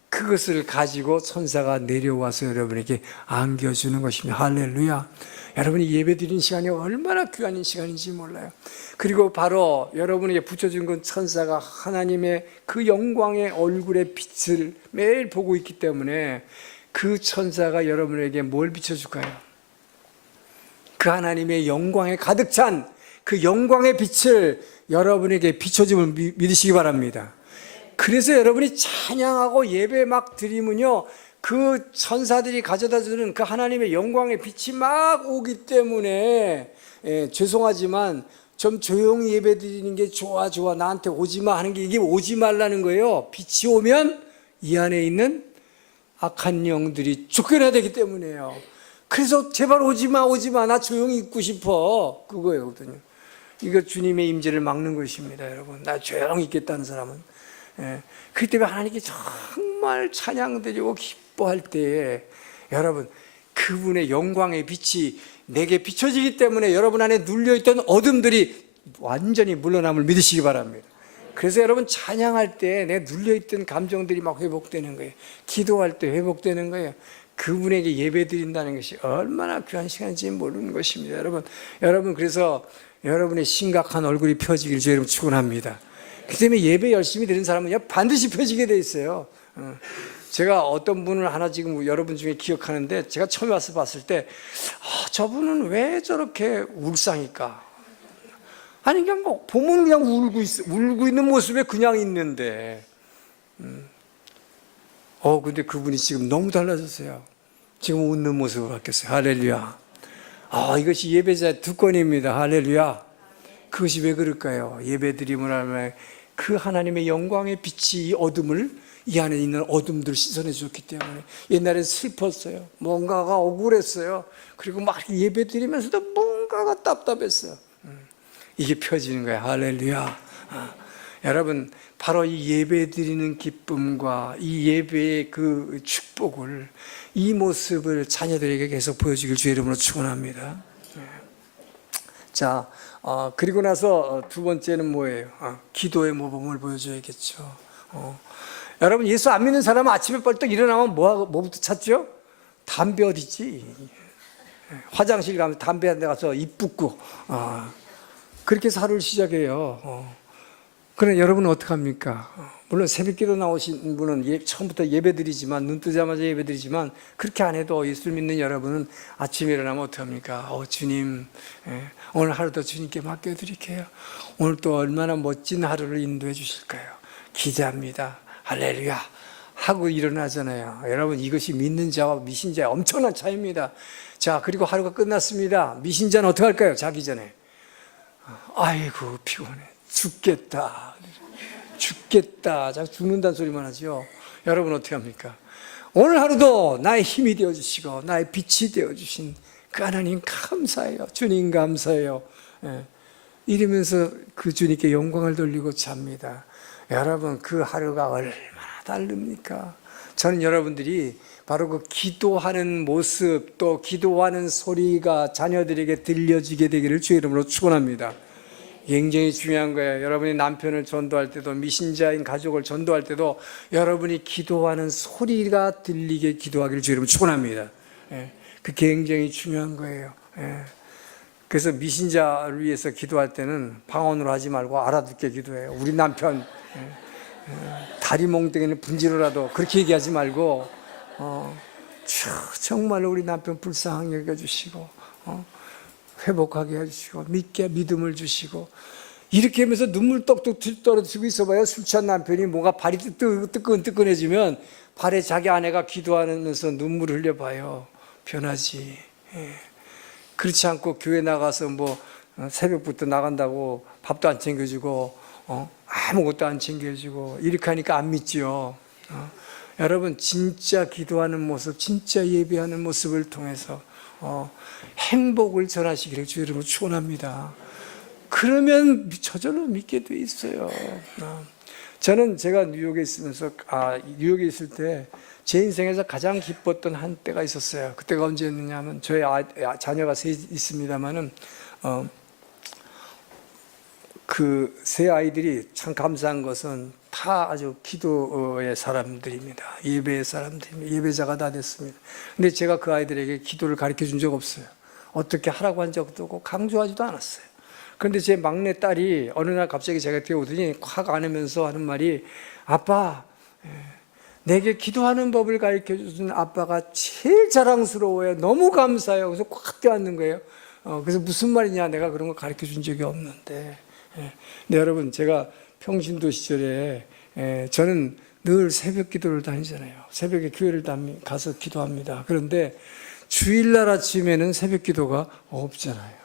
그것을 가지고 천사가 내려와서 여러분에게 안겨주는 것입니다. 할렐루야. 여러분이 예배 드리는 시간이 얼마나 귀한 시간인지 몰라요. 그리고 바로 여러분에게 붙여준 건 천사가 하나님의 그 영광의 얼굴의 빛을 매일 보고 있기 때문에 그 천사가 여러분에게 뭘 비춰줄까요? 그 하나님의 영광에 가득 찬 그 영광의 빛을 여러분에게 비춰줌을 믿으시기 바랍니다. 그래서 여러분이 찬양하고 예배 막 드리면요, 그 천사들이 가져다 주는 그 하나님의 영광의 빛이 막 오기 때문에, 죄송하지만 좀 조용히 예배 드리는 게 좋아 나한테 오지 마 하는 게, 이게 오지 말라는 거예요. 빛이 오면 이 안에 있는 악한 영들이 쫓겨나야 되기 때문에요. 그래서 제발 오지 마 나 조용히 있고 싶어, 그거거든요. 이거 주님의 임재를 막는 것입니다. 여러분, 나 조용히 있겠다는 사람은. 그렇기 때문에 하나님께 정말 찬양드리고 기뻐할 때에 여러분, 그분의 영광의 빛이 내게 비춰지기 때문에 여러분 안에 눌려있던 어둠들이 완전히 물러남을 믿으시기 바랍니다. 그래서 여러분, 찬양할 때 내 눌려있던 감정들이 막 회복되는 거예요. 기도할 때 회복되는 거예요. 그분에게 예배 드린다는 것이 얼마나 귀한 시간인지 모르는 것입니다. 여러분, 그래서 여러분의 심각한 얼굴이 펴지길 주의 이름으로 축원합니다. 그 때문에 예배 열심히 드리는 사람은 반드시 펴지게 돼 있어요. 제가 어떤 분을 하나 지금 여러분 중에 기억하는데, 제가 처음에 와서 봤을 때 저분은 왜 저렇게 울상일까? 아니, 그냥 보면 그냥 울고 있는 모습에 그냥 있는데, 근데 그분이 지금 너무 달라졌어요. 지금 웃는 모습으로 바뀌었어요. 할렐루야. 이것이 예배자의 특권입니다. 할렐루야. 그것이 왜 그럴까요? 예배 드림을 하면 그 하나님의 영광의 빛이 이 어둠을, 이 안에 있는 어둠들을 씻어내 줬기 때문에. 옛날엔 슬펐어요. 뭔가가 억울했어요. 그리고 막 예배 드리면서도 뭔가가 답답했어요. 이게 펴지는 거예요. 할렐루야. 여러분, 바로 이 예배 드리는 기쁨과 이 예배의 그 축복을, 이 모습을 자녀들에게 계속 보여주길 주의 이름으로 축원합니다. 자, 그리고 나서 두 번째는 뭐예요? 기도의 모범을 보여줘야겠죠. 여러분, 예수 안 믿는 사람은 아침에 벌떡 일어나면 뭐부터 찾죠? 담배 어디지? 화장실 가면 담배 한 대 가서 입 붓고, 그렇게 해서 하루를 시작해요. 그러나 여러분은 어떡합니까? 물론 새벽기도 나오신 분은 처음부터 예배드리지만, 눈 뜨자마자 예배드리지만, 그렇게 안 해도 예수를 믿는 여러분은 아침에 일어나면 어떡합니까? 주님, 오늘 하루도 주님께 맡겨드릴게요. 오늘 또 얼마나 멋진 하루를 인도해 주실까요? 기대합니다. 할렐루야 하고 일어나잖아요. 여러분, 이것이 믿는 자와 미신자의 엄청난 차이입니다. 자, 그리고 하루가 끝났습니다. 미신자는 어떻게 할까요? 자기 전에 아이고 피곤해, 죽겠다. 자꾸 죽는다는 소리만 하죠. 여러분, 어떻게 합니까? 오늘 하루도 나의 힘이 되어주시고 나의 빛이 되어주신 그 하나님 감사해요. 주님 감사해요. 이러면서 그 주님께 영광을 돌리고 잡니다. 여러분, 그 하루가 얼마나 다릅니까? 저는 여러분들이 바로 그 기도하는 모습, 또 기도하는 소리가 자녀들에게 들려지게 되기를 주의 이름으로 축원합니다. 굉장히 중요한 거예요. 여러분이 남편을 전도할 때도, 미신자인 가족을 전도할 때도 여러분이 기도하는 소리가 들리게 기도하기를 주의 이름으로 축원합니다. 그 굉장히 중요한 거예요. 그래서 미신자를 위해서 기도할 때는 방언으로 하지 말고 알아듣게 기도해요. 우리 남편 다리 몽둥이는 분지로라도 그렇게 얘기하지 말고 정말로 우리 남편 불쌍하게 여겨주시고 회복하게 해주시고 믿음을 주시고, 이렇게 하면서 눈물 떡떡 떨어지고 있어봐요. 술 취한 남편이 뭔가 발이 뜨끈뜨끈해지면 발에 자기 아내가 기도하면서 눈물을 흘려봐요. 변하지. 그렇지 않고 교회 나가서 뭐 새벽부터 나간다고 밥도 안 챙겨주고 아무것도 안 챙겨주고 이렇게 하니까 안 믿지요. 여러분, 진짜 기도하는 모습, 진짜 예배하는 모습을 통해서 행복을 전하시기를 주의 이름으로 축원합니다. 그러면 저절로 믿게 돼 있어요. 저는 제가 뉴욕에 뉴욕에 있을 때 제 인생에서 가장 기뻤던 한때가 있었어요. 그때가 언제였느냐면, 저희 자녀가 셋 있습니다만은 그 세 아이들이 참 감사한 것은 다 아주 기도의 사람들입니다. 예배의 사람들입니다. 예배자가 다 됐습니다. 근데 제가 그 아이들에게 기도를 가르쳐 준 적 없어요. 어떻게 하라고 한 적도 없고 강조하지도 않았어요. 그런데 제 막내 딸이 어느 날 갑자기 제가 곁에 오더니 확 안으면서 하는 말이, 아빠, 내게 기도하는 법을 가르쳐 주신 아빠가 제일 자랑스러워요. 너무 감사해요. 그래서 꽉 껴안는 거예요. 그래서 무슨 말이냐, 내가 그런 거 가르쳐 준 적이 없는데. 근데 여러분, 제가 평신도 시절에 저는 늘 새벽 기도를 다니잖아요. 새벽에 교회를 가서 기도합니다. 그런데 주일날 아침에는 새벽 기도가 없잖아요.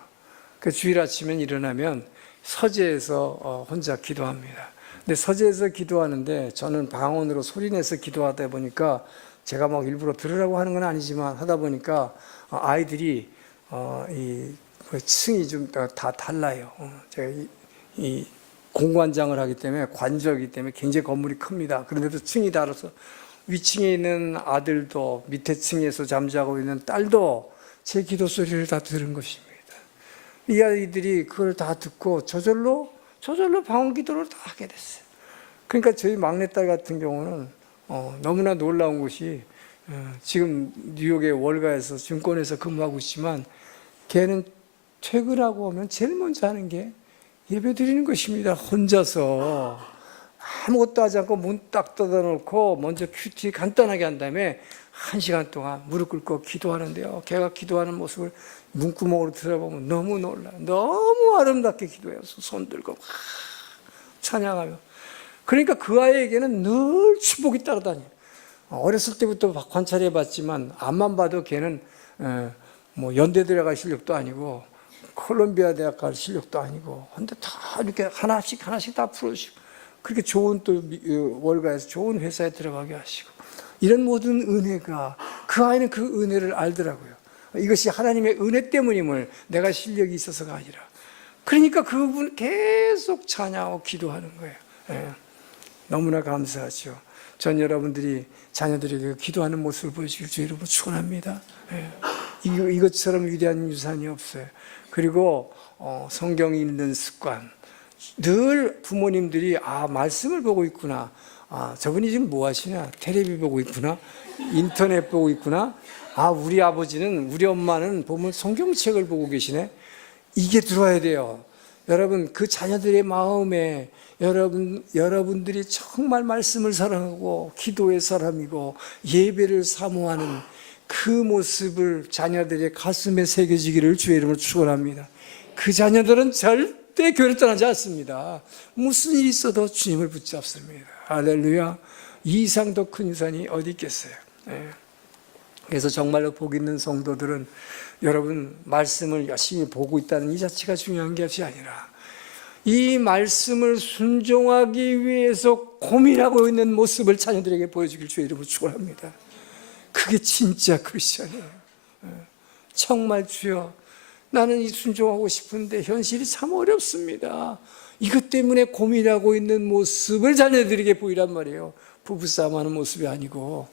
그 주일 아침엔 일어나면 서재에서 혼자 기도합니다. 근데 서재에서 기도하는데 저는 방언으로 소리내서 기도하다 보니까, 제가 막 일부러 들으라고 하는 건 아니지만 하다 보니까 아이들이 층이 좀 다 달라요. 제가 이 공관장을 하기 때문에, 관저이기 때문에 굉장히 건물이 큽니다. 그런데도 층이 달아서 위층에 있는 아들도 밑에 층에서 잠자고 있는 딸도 제 기도 소리를 다 들은 것입니다. 이 아이들이 그걸 다 듣고 저절로 방언 기도를 다 하게 됐어요. 그러니까 저희 막내딸 같은 경우는 너무나 놀라운 것이, 지금 뉴욕의 월가에서 증권에서 근무하고 있지만, 걔는 퇴근하고 오면 제일 먼저 하는 게 예배 드리는 것입니다. 혼자서 아무것도 하지 않고 문 딱 닫아놓고 먼저 큐티 간단하게 한 다음에 1시간 동안 무릎 꿇고 기도하는데요. 걔가 기도하는 모습을 문구멍으로 들어보면 너무 놀라요. 너무 아름답게 기도해요. 손 들고 막 찬양하며. 그러니까 그 아이에게는 늘 축복이 따라다녀요. 어렸을 때부터 관찰해 봤지만, 앞만 봐도 걔는 뭐 연대 들어갈 실력도 아니고 콜롬비아 대학 갈 실력도 아니고, 근데 다 이렇게 하나씩 다 풀어주시고, 그렇게 좋은 또 월가에서 좋은 회사에 들어가게 하시고, 이런 모든 은혜가, 그 아이는 그 은혜를 알더라고요. 이것이 하나님의 은혜 때문임을, 내가 실력이 있어서가 아니라. 그러니까 그분 계속 찬양하고 기도하는 거예요. 너무나 감사하죠. 전 여러분들이 자녀들에게 기도하는 모습을 보여주길 주의 이름으로 축원합니다. 이것처럼 위대한 유산이 없어요. 그리고 성경 읽는 습관, 늘 부모님들이 말씀을 보고 있구나, 저분이 지금 뭐 하시냐, 텔레비 보고 있구나, 인터넷 보고 있구나, 우리 아버지는, 우리 엄마는 보면 성경책을 보고 계시네. 이게 들어와야 돼요. 여러분, 그 자녀들의 마음에 여러분들이 정말 말씀을 사랑하고 기도의 사람이고 예배를 사모하는 그 모습을 자녀들의 가슴에 새겨지기를 주의 이름으로 축원합니다. 그 자녀들은 절대 교회를 떠나지 않습니다. 무슨 일이 있어도 주님을 붙잡습니다. 할렐루야. 이 이상 더 큰 유산이 어디 있겠어요. 그래서 정말로 복 있는 성도들은, 여러분, 말씀을 열심히 보고 있다는 이 자체가 중요한 것이 아니라, 이 말씀을 순종하기 위해서 고민하고 있는 모습을 자녀들에게 보여주길 주의 이름으로 축원합니다. 그게 진짜 크리스천이에요. 정말 주여, 나는 이 순종하고 싶은데 현실이 참 어렵습니다. 이것 때문에 고민하고 있는 모습을 자녀들에게 보이란 말이에요. 부부싸움하는 모습이 아니고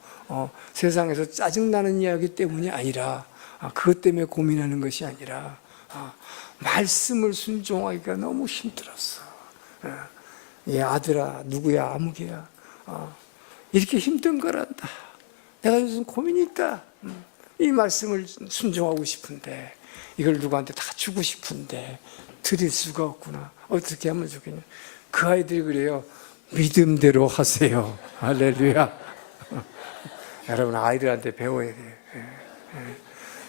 세상에서 짜증나는 이야기 때문이 아니라 그것 때문에 고민하는 것이 아니라 말씀을 순종하기가 너무 힘들었어. 아들아 누구야 아무개야 이렇게 힘든 거란다. 내가 무슨 고민이 있다. 이 말씀을 순종하고 싶은데 이걸 누구한테 다 주고 싶은데 드릴 수가 없구나. 어떻게 하면 좋겠냐. 그 아이들이 그래요. 믿음대로 하세요. 할렐루야. 여러분 아이들한테 배워야 돼요.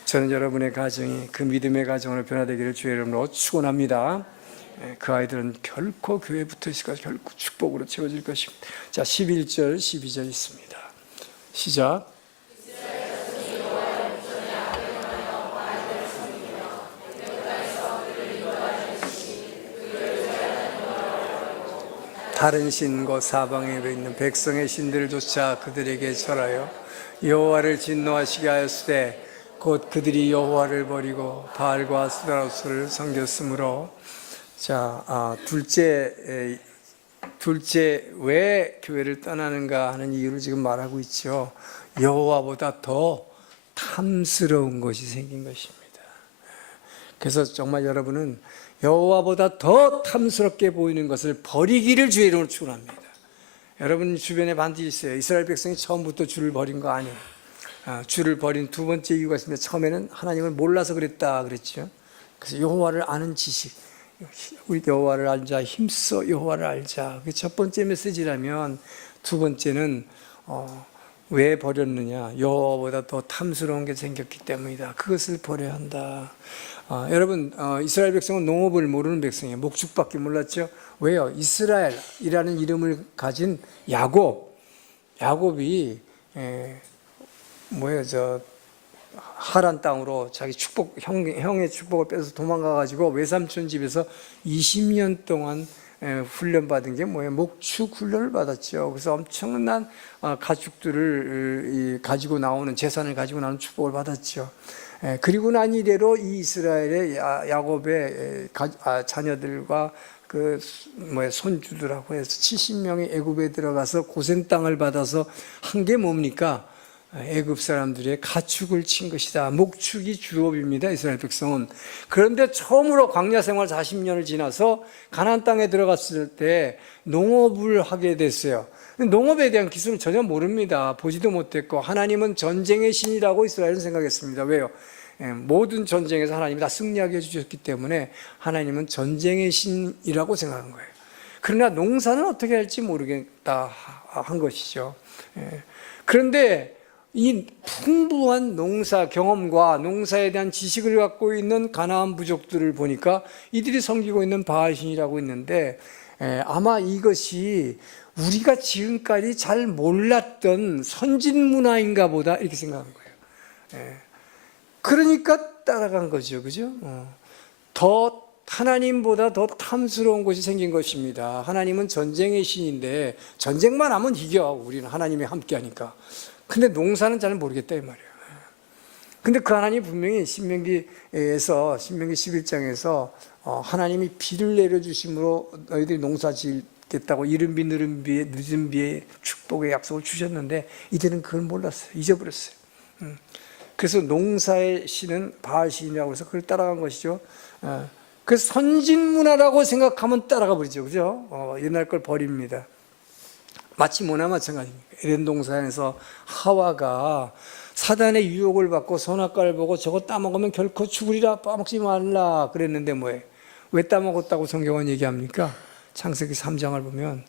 저는 여러분의 가정이 그 믿음의 가정으로 변화되기를 주의 이름으로 축원합니다. 그 아이들은 결코 교회부터 있을까 결코 축복으로 채워질 것입니다. 자, 11절 12절 있습니다. 시작. 다른 신 곧 사방에 있는 백성의 신들을 쫓아 그들에게 절하여 여호와를 진노하시게 하였으되 곧 그들이 여호와를 버리고 바알과 아스타로스를 섬겼으므로. 자, 둘째 왜 교회를 떠나는가 하는 이유를 지금 말하고 있죠. 여호와보다 더 탐스러운 것이 생긴 것입니다. 그래서 정말 여러분은 여호와보다 더 탐스럽게 보이는 것을 버리기를 주의 이름으로 축원합니다. 여러분 주변에 반드시 있어요. 이스라엘 백성이 처음부터 주를 버린 거 아니에요. 주를 버린 두 번째 이유가 있습니다. 처음에는 하나님을 몰라서 그랬다 그랬죠. 그래서 여호와를 아는 지식, 우리 여호와를 알자, 힘써 여호와를 알자. 그게 첫 번째 메시지라면, 두 번째는 왜 버렸느냐? 여호와보다 더 탐스러운 게 생겼기 때문이다. 그것을 버려야 한다. 여러분, 이스라엘 백성은 농업을 모르는 백성이에요. 목축밖에 몰랐죠. 왜요? 이스라엘이라는 이름을 가진 야곱이 하란 땅으로 자기 축복, 형의 축복을 뺏어서 도망가가지고 외삼촌 집에서 20년 동안 훈련받은 게 뭐예요? 목축 훈련을 받았죠. 그래서 엄청난 가축들을 가지고 나오는, 재산을 가지고 나오는 축복을 받았죠. 그리고 난 이래로 이 이스라엘의 야곱의 자녀들과 손주들하고 해서 70명이 애굽에 들어가서 고생 땅을 받아서 한 게 뭡니까? 애굽 사람들의 가축을 친 것이다. 목축이 주업입니다. 이스라엘 백성은. 그런데 처음으로 광야 생활 40년을 지나서 가나안 땅에 들어갔을 때 농업을 하게 됐어요. 농업에 대한 기술을 전혀 모릅니다. 보지도 못했고, 하나님은 전쟁의 신이라고 이스라엘은 생각했습니다. 왜요? 모든 전쟁에서 하나님이 다 승리하게 해주셨기 때문에 하나님은 전쟁의 신이라고 생각한 거예요. 그러나 농사는 어떻게 할지 모르겠다 한 것이죠. 그런데 이 풍부한 농사 경험과 농사에 대한 지식을 갖고 있는 가나안 부족들을 보니까 이들이 섬기고 있는 바알신이라고 있는데, 아마 이것이 우리가 지금까지 잘 몰랐던 선진 문화인가 보다 이렇게 생각한 거예요. 그러니까 따라간 거죠. 그죠? 더 하나님보다 더 탐스러운 것이 생긴 것입니다. 하나님은 전쟁의 신인데 전쟁만 하면 이겨. 우리는 하나님이 함께 하니까. 근데 농사는 잘 모르겠다 이 말이에요. 근데 그 하나님 분명히 신명기 11장에서 하나님이 비를 내려주심으로 너희들이 농사 짓겠다고 이른 비 늦은 비의 축복의 약속을 주셨는데 이들은 그걸 몰랐어요. 잊어버렸어요. 그래서 농사의 신은 바알 신이라고 해서 그걸 따라간 것이죠. 그래서 선진문화라고 생각하면 따라가 버리죠. 그죠? 옛날 걸 버립니다. 마치 뭐나 마찬가지입니다. 에덴 동산에서 하와가 사단의 유혹을 받고 선악과를 보고 저거 따먹으면 결코 죽으리라, 빠먹지 말라 그랬는데 뭐예요? 왜 따먹었다고 성경은 얘기합니까? 창세기 3장을 보면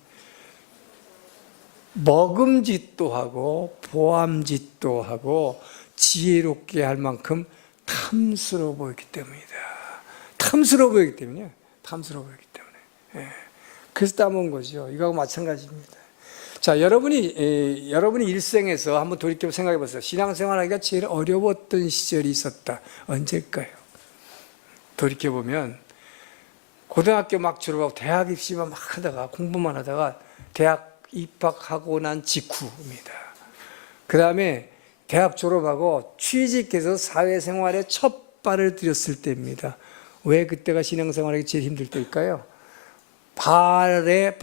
먹음짓도 하고 보암짓도 하고 지혜롭게 할 만큼 탐스러워 보였기 때문이다. 탐스러워 보였기 때문에. 그래서 따먹은 거죠. 이거하고 마찬가지입니다. 자, 여러분이 일생에서 한번 돌이켜 생각해 보세요. 신앙생활하기가 제일 어려웠던 시절이 있었다. 언제일까요? 돌이켜 보면 고등학교 막 졸업하고 대학 입시만 막 하다가 공부만 하다가 대학 입학하고 난 직후입니다. 그 다음에 대학 졸업하고 취직해서 사회생활에 첫 발을 들였을 때입니다. 왜 그때가 신앙생활하기 제일 힘들 때일까요? 바알의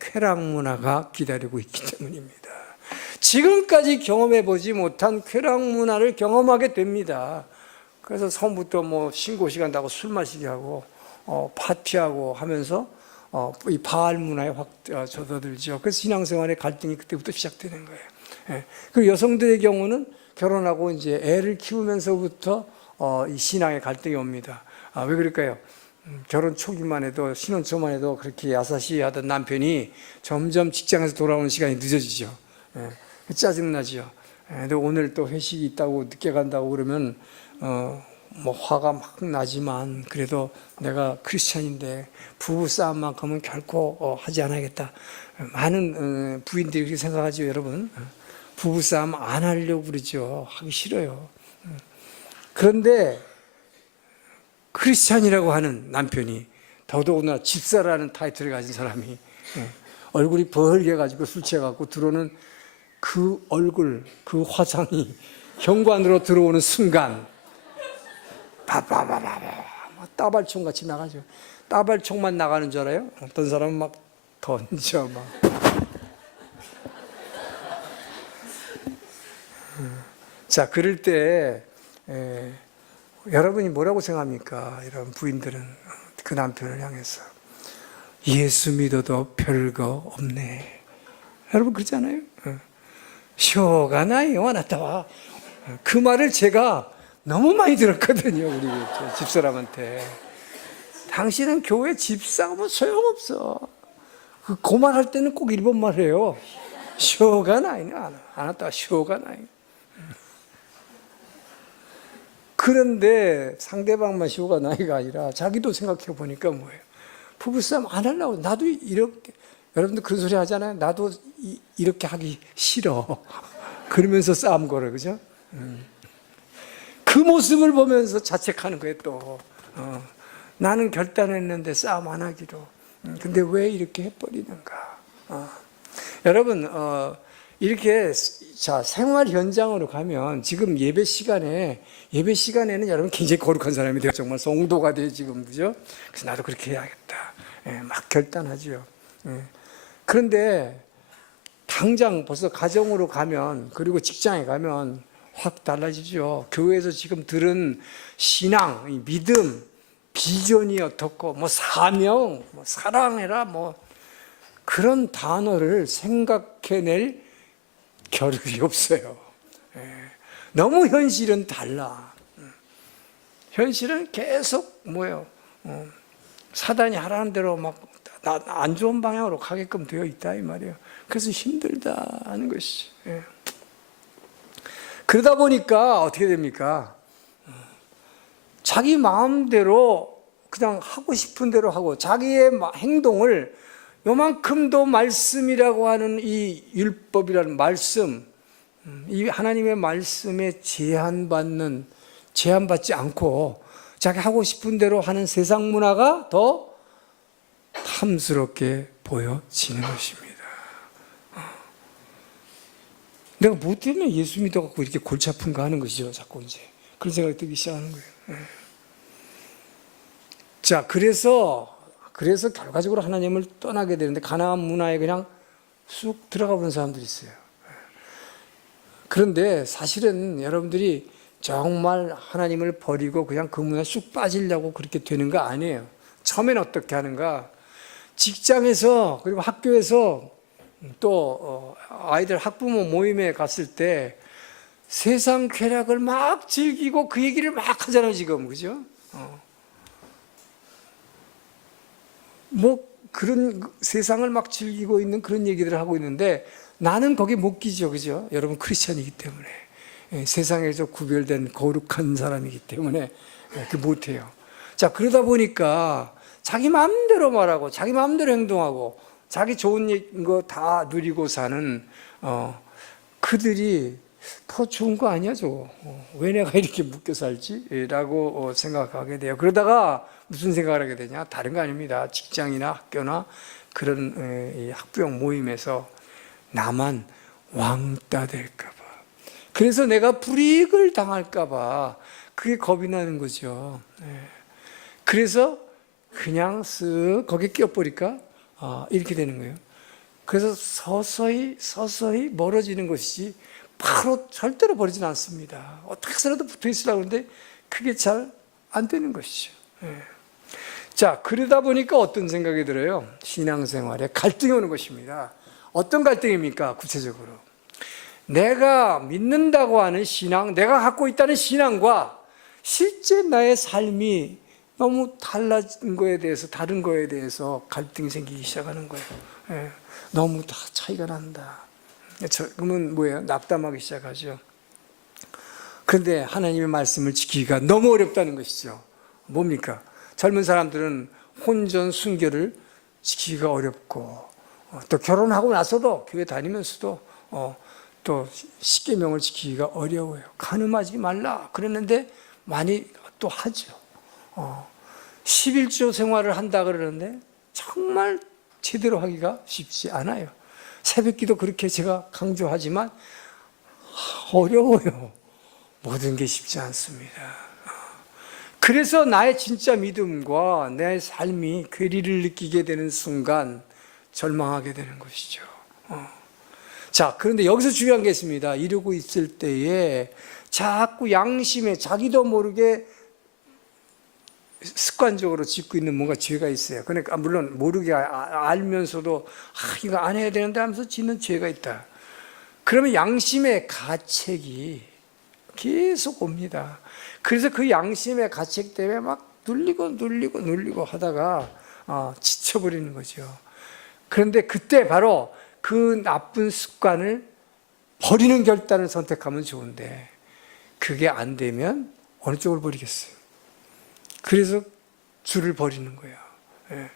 쾌락 문화가 기다리고 있기 때문입니다. 지금까지 경험해 보지 못한 쾌락 문화를 경험하게 됩니다. 그래서 처음부터 뭐 신고 시간 나고 술 마시게 하고 파티하고 하면서 이 바알 문화에 확 젖어들죠. 그래서 신앙생활의 갈등이 그때부터 시작되는 거예요. 예. 그리고 여성들의 경우는 결혼하고 이제 애를 키우면서부터 이 신앙의 갈등이 옵니다. 왜 그럴까요? 결혼 초기만 해도 신혼 초만 해도 그렇게 야사시 하던 남편이 점점 직장에서 돌아오는 시간이 늦어지죠. 예. 짜증나죠. 예. 근데 오늘 또 회식이 있다고 늦게 간다고 그러면 뭐 화가 막 나지만 그래도 내가 크리스찬인데 부부 싸움만큼은 결코 하지 않아야겠다. 많은 부인들이 그렇게 생각하죠, 여러분. 부부 싸움 안 하려고 그러죠. 하기 싫어요. 그런데 크리스찬이라고 하는 남편이, 더더구나 집사라는 타이틀을 가진 사람이 얼굴이 벌게가지고 술 취해갖고 들어오는 그 얼굴, 그 화장이 현관으로 들어오는 순간 바바바바바 따발총 같이 나가죠. 따발총만 나가는 줄 알아요? 어떤 사람은 막 던져 막. 자, 그럴 때 여러분이 뭐라고 생각합니까? 이런 부인들은 그 남편을 향해서 예수 믿어도 별거 없네. 여러분 그렇잖아요. 쇼가 나요, 나타와. 그 말을 제가 너무 많이 들었거든요, 우리 집사람한테. 당신은 교회 집사면 소용없어. 그 말할 때는 꼭 일본말 해요. 쇼가 나이네, 안 왔다, 쇼가 나이. 그런데 상대방만 쇼가 나이가 아니라 자기도 생각해 보니까 뭐예요? 부부싸움 안 하려고. 나도 이렇게, 여러분들 그런 소리 하잖아요. 나도 이렇게 하기 싫어. 그러면서 싸움 걸어요, 그죠? 그 모습을 보면서 자책하는 거예요, 또. 나는 결단했는데 싸움 안 하기로. 근데 왜 이렇게 해버리는가? 여러분, 이렇게, 자, 생활 현장으로 가면 지금 예배 시간에는 여러분 굉장히 거룩한 사람이 돼요. 정말 성도가 돼요, 지금. 그죠? 그래서 나도 그렇게 해야겠다. 막 결단하죠. 그런데 당장 벌써 가정으로 가면, 그리고 직장에 가면 확 달라지죠. 교회에서 지금 들은 신앙, 믿음, 비전이 어떻고, 뭐 사명, 뭐 사랑해라, 뭐 그런 단어를 생각해낼 겨를이 없어요. 너무 현실은 달라. 현실은 계속 뭐예요? 사단이 하라는 대로 막 안 좋은 방향으로 가게끔 되어 있다 이 말이에요. 그래서 힘들다 하는 것이죠. 그러다 보니까 어떻게 됩니까? 자기 마음대로 그냥 하고 싶은 대로 하고 자기의 행동을 요만큼도 말씀이라고 하는 이 율법이라는 말씀, 이 하나님의 말씀에 제한받지 않고 자기 하고 싶은 대로 하는 세상 문화가 더 탐스럽게 보여지는 것입니다. 내가 뭐 때문에 예수 믿어갖고 이렇게 골치 아픈가 하는 것이죠. 자꾸 이제 그런 생각이 들기 시작하는 거예요. 자, 그래서 결과적으로 하나님을 떠나게 되는데 가나안 문화에 그냥 쑥 들어가 보는 사람들이 있어요. 그런데 사실은 여러분들이 정말 하나님을 버리고 그냥 그 문화에 쑥 빠지려고 그렇게 되는 거 아니에요. 처음에는 어떻게 하는가? 직장에서 그리고 학교에서 또 아이들 학부모 모임에 갔을 때 세상 쾌락을 막 즐기고 그 얘기를 막 하잖아요, 지금. 그죠? 뭐 그런 세상을 막 즐기고 있는 그런 얘기들을 하고 있는데 나는 거기에 못 끼죠. 그죠? 여러분 크리스찬이기 때문에. 세상에서 구별된 거룩한 사람이기 때문에 그 못해요. 자, 그러다 보니까 자기 마음대로 말하고 자기 마음대로 행동하고 자기 좋은 거 다 누리고 사는 그들이 더 좋은 거 아니야 저거. 왜 내가 이렇게 묶여 살지? 라고 생각하게 돼요. 그러다가 무슨 생각을 하게 되냐? 다른 거 아닙니다. 직장이나 학교나 그런 학부형 모임에서 나만 왕따 될까 봐. 그래서 내가 불이익을 당할까 봐 그게 겁이 나는 거죠. 그래서 그냥 쓱 거기에 끼어버릴까? 이렇게 되는 거예요. 그래서 서서히 멀어지는 것이지 바로 절대로 버리지는 않습니다. 어떻게 해서라도 붙어 있으려고 하는데 그게 잘 안 되는 것이죠. 예. 자, 그러다 보니까 어떤 생각이 들어요? 신앙생활에 갈등이 오는 것입니다. 어떤 갈등입니까? 구체적으로 내가 믿는다고 하는 신앙, 내가 갖고 있다는 신앙과 실제 나의 삶이 너무 달라진 거에 대해서, 다른 거에 대해서 갈등이 생기기 시작하는 거예요. 예. 너무 다 차이가 난다. 그러면 뭐예요? 낙담하기 시작하죠. 그런데 하나님의 말씀을 지키기가 너무 어렵다는 것이죠. 뭡니까? 젊은 사람들은 혼전 순결을 지키기가 어렵고, 또 결혼하고 나서도 교회 다니면서도 또 십계명을 지키기가 어려워요. 간음하지 말라 그랬는데 많이 또 하죠. 11조 생활을 한다 그러는데 정말 제대로 하기가 쉽지 않아요. 새벽기도 그렇게 제가 강조하지만 어려워요. 모든 게 쉽지 않습니다. 그래서 나의 진짜 믿음과 내 삶이 괴리를 느끼게 되는 순간 절망하게 되는 것이죠. 자, 그런데 여기서 중요한 게 있습니다. 이러고 있을 때에 자꾸 양심에 자기도 모르게 습관적으로 짓고 있는 뭔가 죄가 있어요. 그러니까 물론 모르게 알면서도 이거 안 해야 되는데 하면서 짓는 죄가 있다. 그러면 양심의 가책이 계속 옵니다. 그래서 그 양심의 가책 때문에 막 눌리고 하다가 지쳐버리는 거죠. 그런데 그때 바로 그 나쁜 습관을 버리는 결단을 선택하면 좋은데 그게 안 되면 어느 쪽을 버리겠어요? 그래서 주를 버리는 거예요. 예.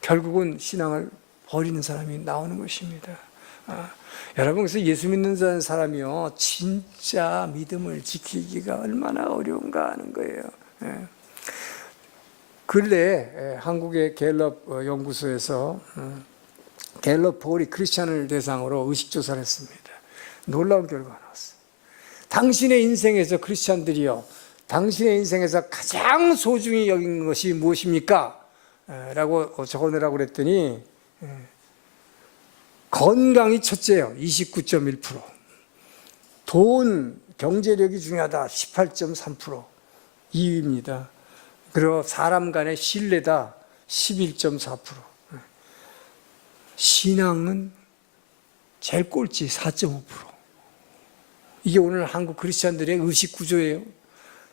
결국은 신앙을 버리는 사람이 나오는 것입니다. 여러분, 그래서 예수 믿는 사람이요, 진짜 믿음을 지키기가 얼마나 어려운가 하는 거예요. 예. 근래 한국의 갤럽 연구소에서 갤럽 폴이 크리스찬을 대상으로 의식조사를 했습니다. 놀라운 결과가 나왔어요. 당신의 인생에서 크리스찬들이요, 당신의 인생에서 가장 소중히 여긴 것이 무엇입니까? 라고 적어내라고 그랬더니 건강이 첫째예요. 29.1%. 돈, 경제력이 중요하다. 18.3%. 2위입니다. 그리고 사람 간의 신뢰다. 11.4%. 신앙은 제일 꼴찌 4.5%. 이게 오늘 한국 크리스찬들의 의식 구조예요.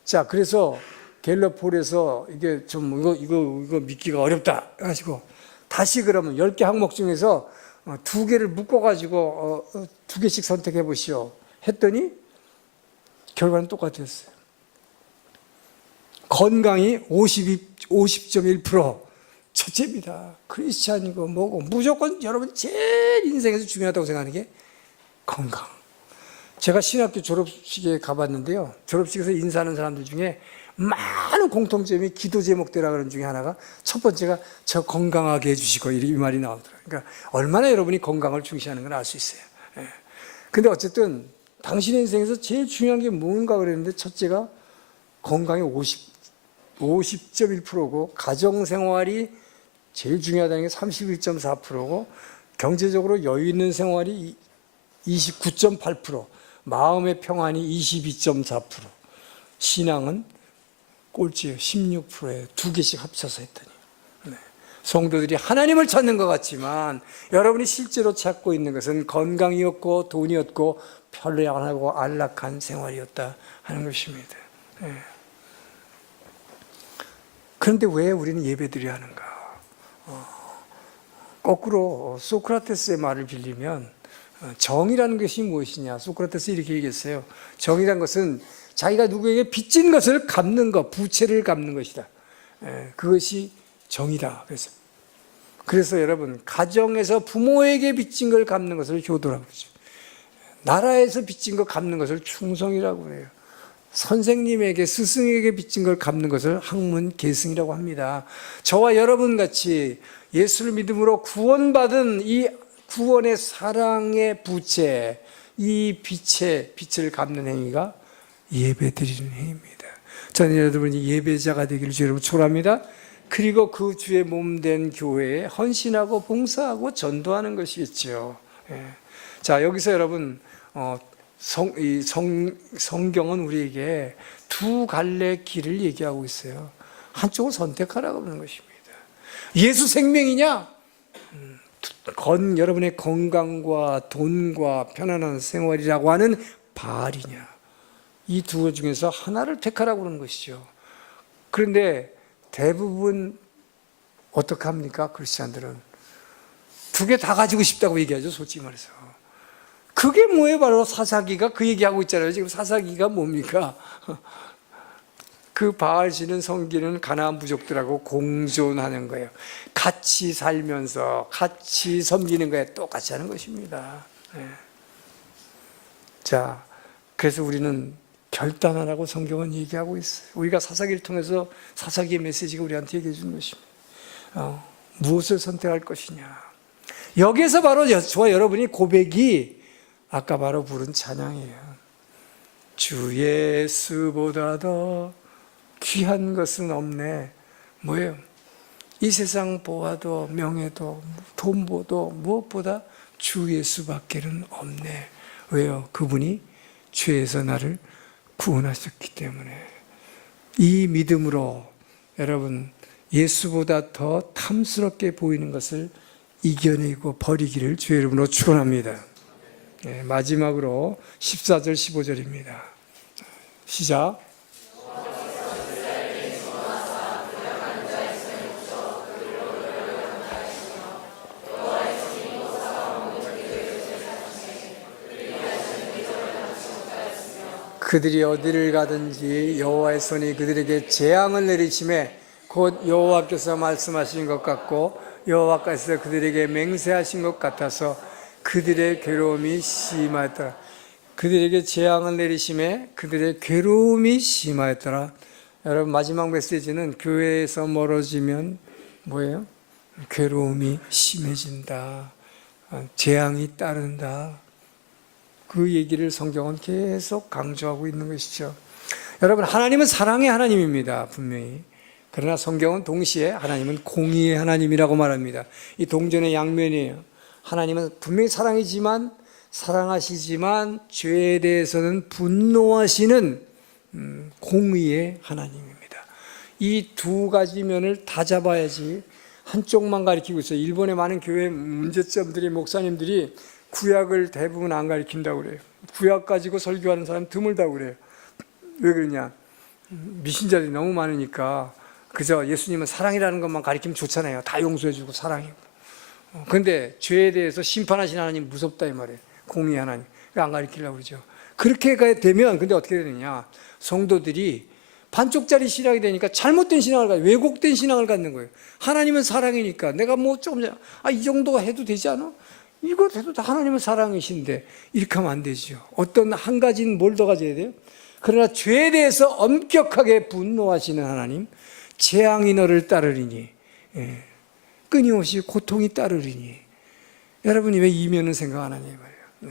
자, 그래서 갤럽폴에서 이게 좀 이거 믿기가 어렵다 해가지고 다시 그러면 10개 항목 중에서 2개를 묶어가지고 2개씩 선택해 보시오 했더니 결과는 똑같았어요. 건강이 50.1% 첫째입니다. 크리스찬이고 뭐고 무조건 여러분 제일 인생에서 중요하다고 생각하는 게 건강. 제가 신학교 졸업식에 가봤는데요. 졸업식에서 인사하는 사람들 중에 많은 공통점이 기도 제목대라 그런 중에 하나가 첫 번째가 저 건강하게 해주시고 이 말이 나오더라고요. 그러니까 얼마나 여러분이 건강을 중시하는 걸 알 수 있어요. 근데 어쨌든 당신의 인생에서 제일 중요한 게 뭔가 그랬는데 첫째가 건강이 50.1%고 가정생활이 제일 중요하다는 게 31.4%고 경제적으로 여유 있는 생활이 29.8%, 마음의 평안이 22.4%, 신앙은 꼴찌예요. 16%예요. 2개씩 합쳐서 했더니. 성도들이 하나님을 찾는 것 같지만 여러분이 실제로 찾고 있는 것은 건강이었고 돈이었고 편리하고 안락한 생활이었다 하는 것입니다. 그런데 왜 우리는 예배드려야 하는가? 거꾸로 소크라테스의 말을 빌리면 정의라는 것이 무엇이냐? 소크라테스 이렇게 얘기했어요. 정의란 것은 자기가 누구에게 빚진 것을 갚는 것, 부채를 갚는 것이다. 그것이 정의다. 그래서 여러분, 가정에서 부모에게 빚진 걸 갚는 것을 효도라고 그러죠. 나라에서 빚진 거 갚는 것을 충성이라고 해요. 선생님에게, 스승에게 빚진 걸 갚는 것을 학문 계승이라고 합니다. 저와 여러분 같이 예수를 믿음으로 구원받은 이 구원의 사랑의 부채, 이 빚을 갚는 행위가 예배 드리는 행위입니다. 저는 여러분이 예배자가 되기를 주의 이름으로 축원합니다. 그리고 그 주의 몸된 교회에 헌신하고 봉사하고 전도하는 것이겠죠. 예. 자, 여기서 여러분 성경은 우리에게 두 갈래 길을 얘기하고 있어요. 한쪽을 선택하라고 하는 것입니다. 예수 생명이냐? 여러분의 건강과 돈과 편안한 생활이라고 하는 바알이냐? 이 두 중에서 하나를 택하라고 하는 것이죠. 그런데 대부분 어떻게 합니까? 크리스찬들은 두 개 다 가지고 싶다고 얘기하죠. 솔직히 말해서. 그게 뭐예요? 바로 사사기가 그 얘기하고 있잖아요. 지금 사사기가 뭡니까? 그 바알신은 섬기는 가나안 부족들하고 공존하는 거예요. 같이 살면서 같이 섬기는 거에 똑같이 하는 것입니다. 네. 자, 그래서 우리는 결단하라고 성경은 얘기하고 있어요. 우리가 사사기를 통해서 사사기의 메시지가 우리한테 얘기해 주는 것입니다. 무엇을 선택할 것이냐. 여기에서 바로 저와 여러분이 고백이 아까 바로 부른 찬양이에요. 주 예수보다 더 귀한 것은 없네. 뭐예요? 이 세상 보아도 명예도 돈보도 무엇보다 주 예수밖에는 없네. 왜요? 그분이 죄에서 나를 구원하셨기 때문에. 이 믿음으로 여러분 예수보다 더 탐스럽게 보이는 것을 이겨내고 버리기를 주의 이름으로 축원합니다. 네, 마지막으로 14절 15절입니다. 시작. 그들이 어디를 가든지 여호와의 손이 그들에게 재앙을 내리심에 곧 여호와께서 말씀하신 것 같고 여호와께서 그들에게 맹세하신 것 같아서 그들의 괴로움이 심하였더라. 그들에게 재앙을 내리심에 그들의 괴로움이 심하였더라. 여러분 마지막 메시지는 교회에서 멀어지면 뭐예요? 괴로움이 심해진다. 재앙이 따른다. 그 얘기를 성경은 계속 강조하고 있는 것이죠. 여러분 하나님은 사랑의 하나님입니다. 분명히. 그러나 성경은 동시에 하나님은 공의의 하나님이라고 말합니다. 이 동전의 양면이에요. 하나님은 분명히 사랑이지만 사랑하시지만 죄에 대해서는 분노하시는 공의의 하나님입니다. 이 두 가지 면을 다 잡아야지 한쪽만 가리키고 있어요. 일본의 많은 교회 문제점들이 목사님들이 구약을 대부분 안 가리킨다고 그래요. 구약 가지고 설교하는 사람 드물다고 그래요. 왜 그러냐? 미신자들이 너무 많으니까 그저 예수님은 사랑이라는 것만 가리키면 좋잖아요. 다 용서해주고 사랑이고. 그런데 죄에 대해서 심판하시는 하나님 무섭다 이 말이에요. 공의 하나님. 안 가리키려고 그러죠. 그렇게 되면 근데 어떻게 되느냐? 성도들이 반쪽짜리 신앙이 되니까 잘못된 신앙을 갖고 왜곡된 신앙을 갖는 거예요. 하나님은 사랑이니까 내가 뭐 조금 이 정도 해도 되지 않아? 이거 해도 다 하나님은 사랑이신데 이렇게 하면 안 되죠. 어떤 한 가지는 뭘 더 가져야 돼요? 그러나 죄에 대해서 엄격하게 분노하시는 하나님, 재앙이 너를 따르리니 끊임없이 고통이 따르리니. 여러분이 왜 이면은 생각 안 하냐 이 말이에요. 네.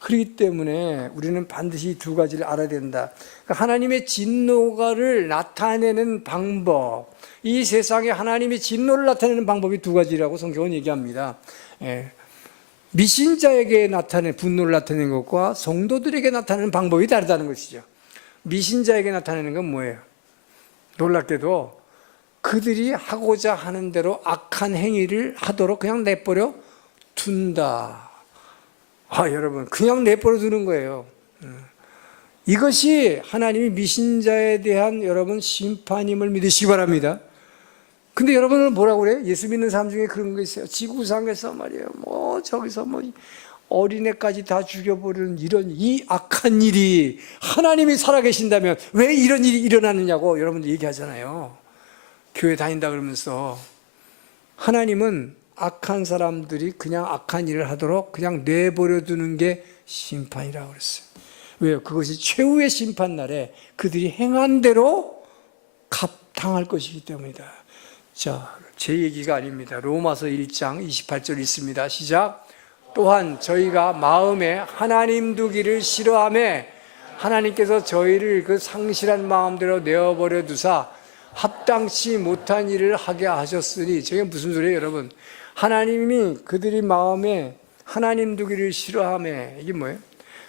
그렇기 때문에 우리는 반드시 두 가지를 알아야 된다. 그러니까 하나님의 진노를 나타내는 방법, 이 세상에 하나님의 진노를 나타내는 방법이 두 가지라고 성경은 얘기합니다. 미신자에게 분노를 나타내는 것과 성도들에게 나타내는 방법이 다르다는 것이죠. 미신자에게 나타내는 건 뭐예요? 놀랍게도 그들이 하고자 하는 대로 악한 행위를 하도록 그냥 내버려 둔다. 여러분, 그냥 내버려 두는 거예요. 이것이 하나님이 미신자에 대한 여러분 심판임을 믿으시기 바랍니다. 근데 여러분은 뭐라고 그래요? 예수 믿는 사람 중에 그런 거 있어요. 지구상에서 말이에요. 저기서 어린애까지 다 죽여버리는 이 악한 일이 하나님이 살아계신다면 왜 이런 일이 일어나느냐고 여러분들 얘기하잖아요. 교회 다닌다 그러면서. 하나님은 악한 사람들이 그냥 악한 일을 하도록 그냥 내버려 두는 게 심판이라고 그랬어요. 왜요? 그것이 최후의 심판날에 그들이 행한 대로 당할 것이기 때문이다. 자, 제 얘기가 아닙니다. 로마서 1장 28절 있습니다. 시작. 또한 저희가 마음에 하나님 두기를 싫어하며 하나님께서 저희를 그 상실한 마음대로 내어버려 두사 합당치 못한 일을 하게 하셨으니. 저게 무슨 소리예요, 여러분? 하나님이 그들이 마음에 하나님 두기를 싫어하며, 이게 뭐예요?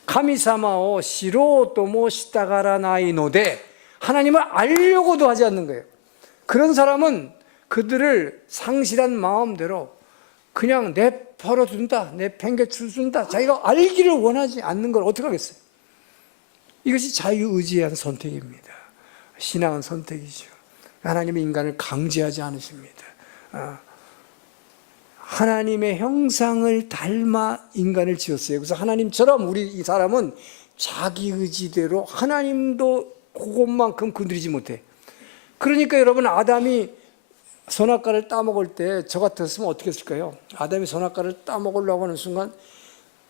카미사마오 시로 또모 시다가라 나이노데, 하나님을 알려고도 하지 않는 거예요. 그런 사람은 그들을 상실한 마음대로 그냥 내버려 둔다, 내팽개쳐 준다. 자기가 알기를 원하지 않는 걸 어떻게 하겠어요? 이것이 자유의지한 선택입니다. 신앙은 선택이죠. 하나님의 인간을 강제하지 않으십니다. 하나님의 형상을 닮아 인간을 지었어요. 그래서 하나님처럼 우리 이 사람은 자기 의지대로, 하나님도 그것만큼 건드리지 못해. 그러니까 여러분, 아담이 선악과를 따먹을 때 저 같았으면 어떻게 했을까요? 아담이 선악과를 따먹으려고 하는 순간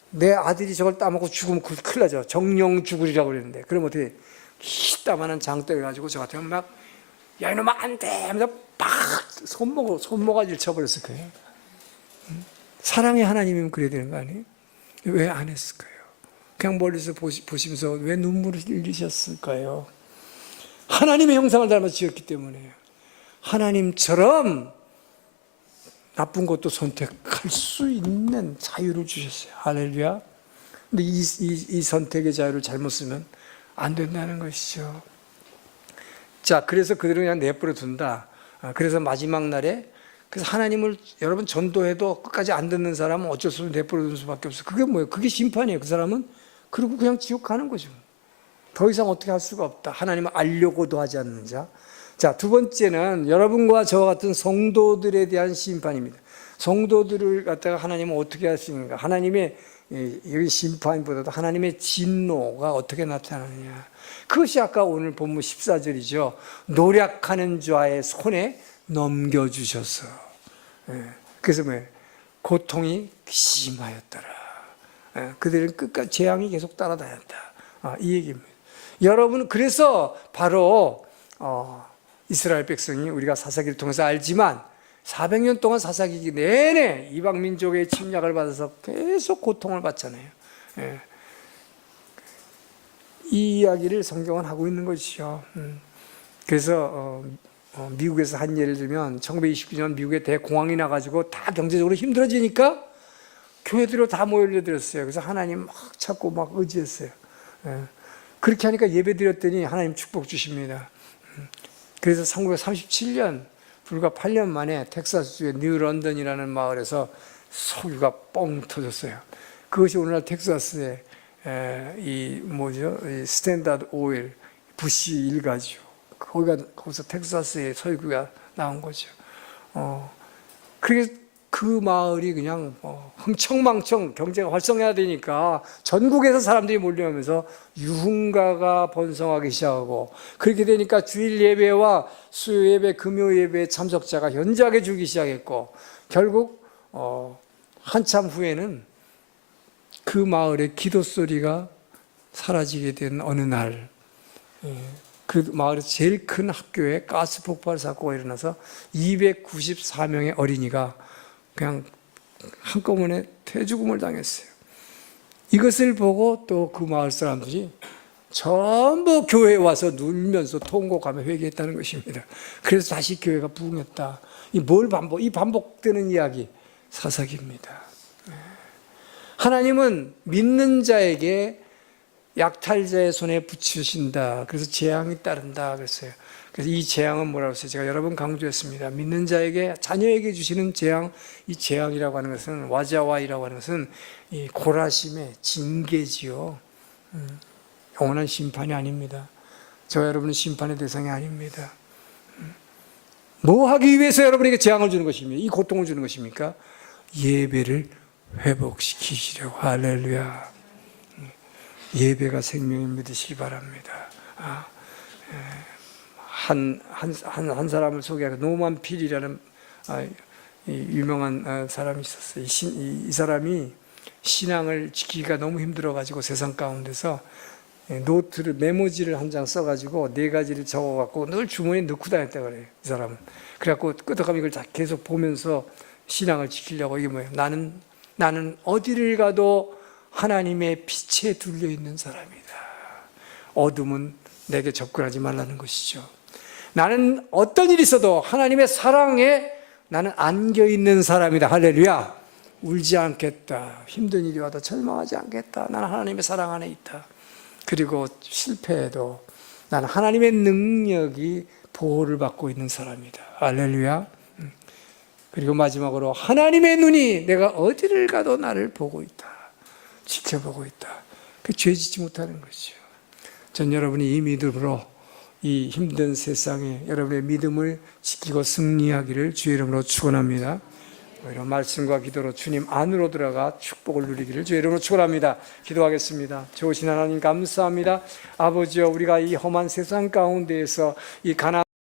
내 아들이 저걸 따먹고 죽으면 큰일 나죠. 정령 죽으리라고 그랬는데, 그럼 어떻게 희따만한 장대를 가지고 저 같으면 막, 야 이놈아 안 돼 하면서 팍 손모가지를 쳐버렸을 거예요. 사랑의 하나님이면 그래야 되는 거 아니에요? 왜 안 했을까요? 그냥 멀리서 보시면서 왜 눈물을 흘리셨을까요? 하나님의 형상을 닮아 지었기 때문에요. 하나님처럼 나쁜 것도 선택할 수 있는 자유를 주셨어요. 할렐루야. 근데 이 선택의 자유를 잘못 쓰면 안 된다는 것이죠. 자, 그래서 그들은 그냥 내버려 둔다. 그래서 마지막 날에, 그래서 하나님을 여러분 전도해도 끝까지 안 듣는 사람은 어쩔 수 없이 내버려 두는 수밖에 없어요. 그게 뭐예요? 그게 심판이에요. 그 사람은 그리고 그냥 지옥 가는 거죠. 더 이상 어떻게 할 수가 없다. 하나님을 알려고도 하지 않는 자. 자, 두 번째는 여러분과 저와 같은 성도들에 대한 심판입니다. 성도들을 갖다가 하나님은 어떻게 하시는가? 하나님의 여기 심판보다도 하나님의 진노가 어떻게 나타나느냐? 그것이 아까 오늘 본문 14절이죠. 노력하는 자의 손에 넘겨주셔서. 그래서 뭐 고통이 심하였더라. 그들은 끝까지 재앙이 계속 따라다녔다. 이 얘기입니다. 여러분, 그래서 바로 이스라엘 백성이 우리가 사사기를 통해서 알지만 400년 동안 사사기 내내 이방 민족의 침략을 받아서 계속 고통을 받잖아요. 이 이야기를 성경은 하고 있는 것이죠. 그래서 미국에서 한 예를 들면 1929년 미국에 대공황이 나가지고 다 경제적으로 힘들어지니까 교회들로 다 모여들었어요. 그래서 하나님 막 찾고 막 의지했어요. 그렇게 하니까 예배 드렸더니 하나님 축복 주십니다. 그래서 1937년 불과 8년 만에 텍사스주의 뉴런던이라는 마을에서 석유가 뻥 터졌어요. 그것이 오늘날 텍사스의 이 스탠다드 오일 부시 일가죠. 거기서 텍사스의 석유가 나온 거죠. 그래서 그 마을이 그냥 흥청망청 경제가 활성해야 되니까 전국에서 사람들이 몰려오면서 유흥가가 번성하기 시작하고, 그렇게 되니까 주일 예배와 수요 예배, 금요 예배의 참석자가 현저하게 줄기 시작했고, 결국 한참 후에는 그 마을의 기도 소리가 사라지게 된 어느 날, 그 마을에서 제일 큰 학교에 가스 폭발 사고가 일어나서 294명의 어린이가 그냥 한꺼번에 퇴죽음을 당했어요. 이것을 보고 또 그 마을 사람들이 전부 교회에 와서 울면서 통곡하며 회개했다는 것입니다. 그래서 다시 교회가 부흥했다. 이 반복되는 이야기, 사사기입니다. 하나님은 믿는 자에게 약탈자의 손에 붙이신다. 그래서 재앙이 따른다 그랬어요. 그래서 이 재앙은 뭐라고 했어요? 제가 여러 번 강조했습니다. 믿는 자에게, 자녀에게 주시는 재앙, 이 재앙이라고 하는 것은, 와자와이라고 하는 것은 이 고라심의 징계지요. 영원한 심판이 아닙니다. 저와 여러분은 심판의 대상이 아닙니다. 뭐 하기 위해서 여러분에게 재앙을 주는 것입니까? 이 고통을 주는 것입니까? 예배를 회복시키시려고. 할렐루야. 예배가 생명을 믿으시기 바랍니다. 한 사람을 소개하고, 노만 필이라는 유명한 사람이 있었어요. 이 사람이 신앙을 지키기가 너무 힘들어가지고 세상 가운데서 메모지를 한 장 써가지고 4가지를 적어갖고 늘 주머니에 넣고 다녔다 그래요. 이 사람은. 그래갖고 끄덕하면 이걸 계속 보면서 신앙을 지키려고. 이게 뭐예요? 나는 어디를 가도 하나님의 빛에 둘려 있는 사람이다. 어둠은 내게 접근하지 말라는 것이죠. 나는 어떤 일이 있어도 하나님의 사랑에 나는 안겨 있는 사람이다. 할렐루야. 울지 않겠다. 힘든 일이 와도 절망하지 않겠다. 나는 하나님의 사랑 안에 있다. 그리고 실패해도 나는 하나님의 능력이 보호를 받고 있는 사람이다. 할렐루야. 그리고 마지막으로 하나님의 눈이 내가 어디를 가도 나를 보고 있다. 지켜보고 있다. 그 죄짓지 못하는 거죠. 전 여러분이 이 믿음으로 이 힘든 세상에 여러분의 믿음을 지키고 승리하기를 주의 이름으로 축원합니다. 이런 말씀과 기도로 주님 안으로 들어가 축복을 누리기를 주의 이름으로 축원합니다. 기도하겠습니다. 좋으신 하나님 감사합니다. 아버지여, 우리가 이 험한 세상 가운데에서 이 가난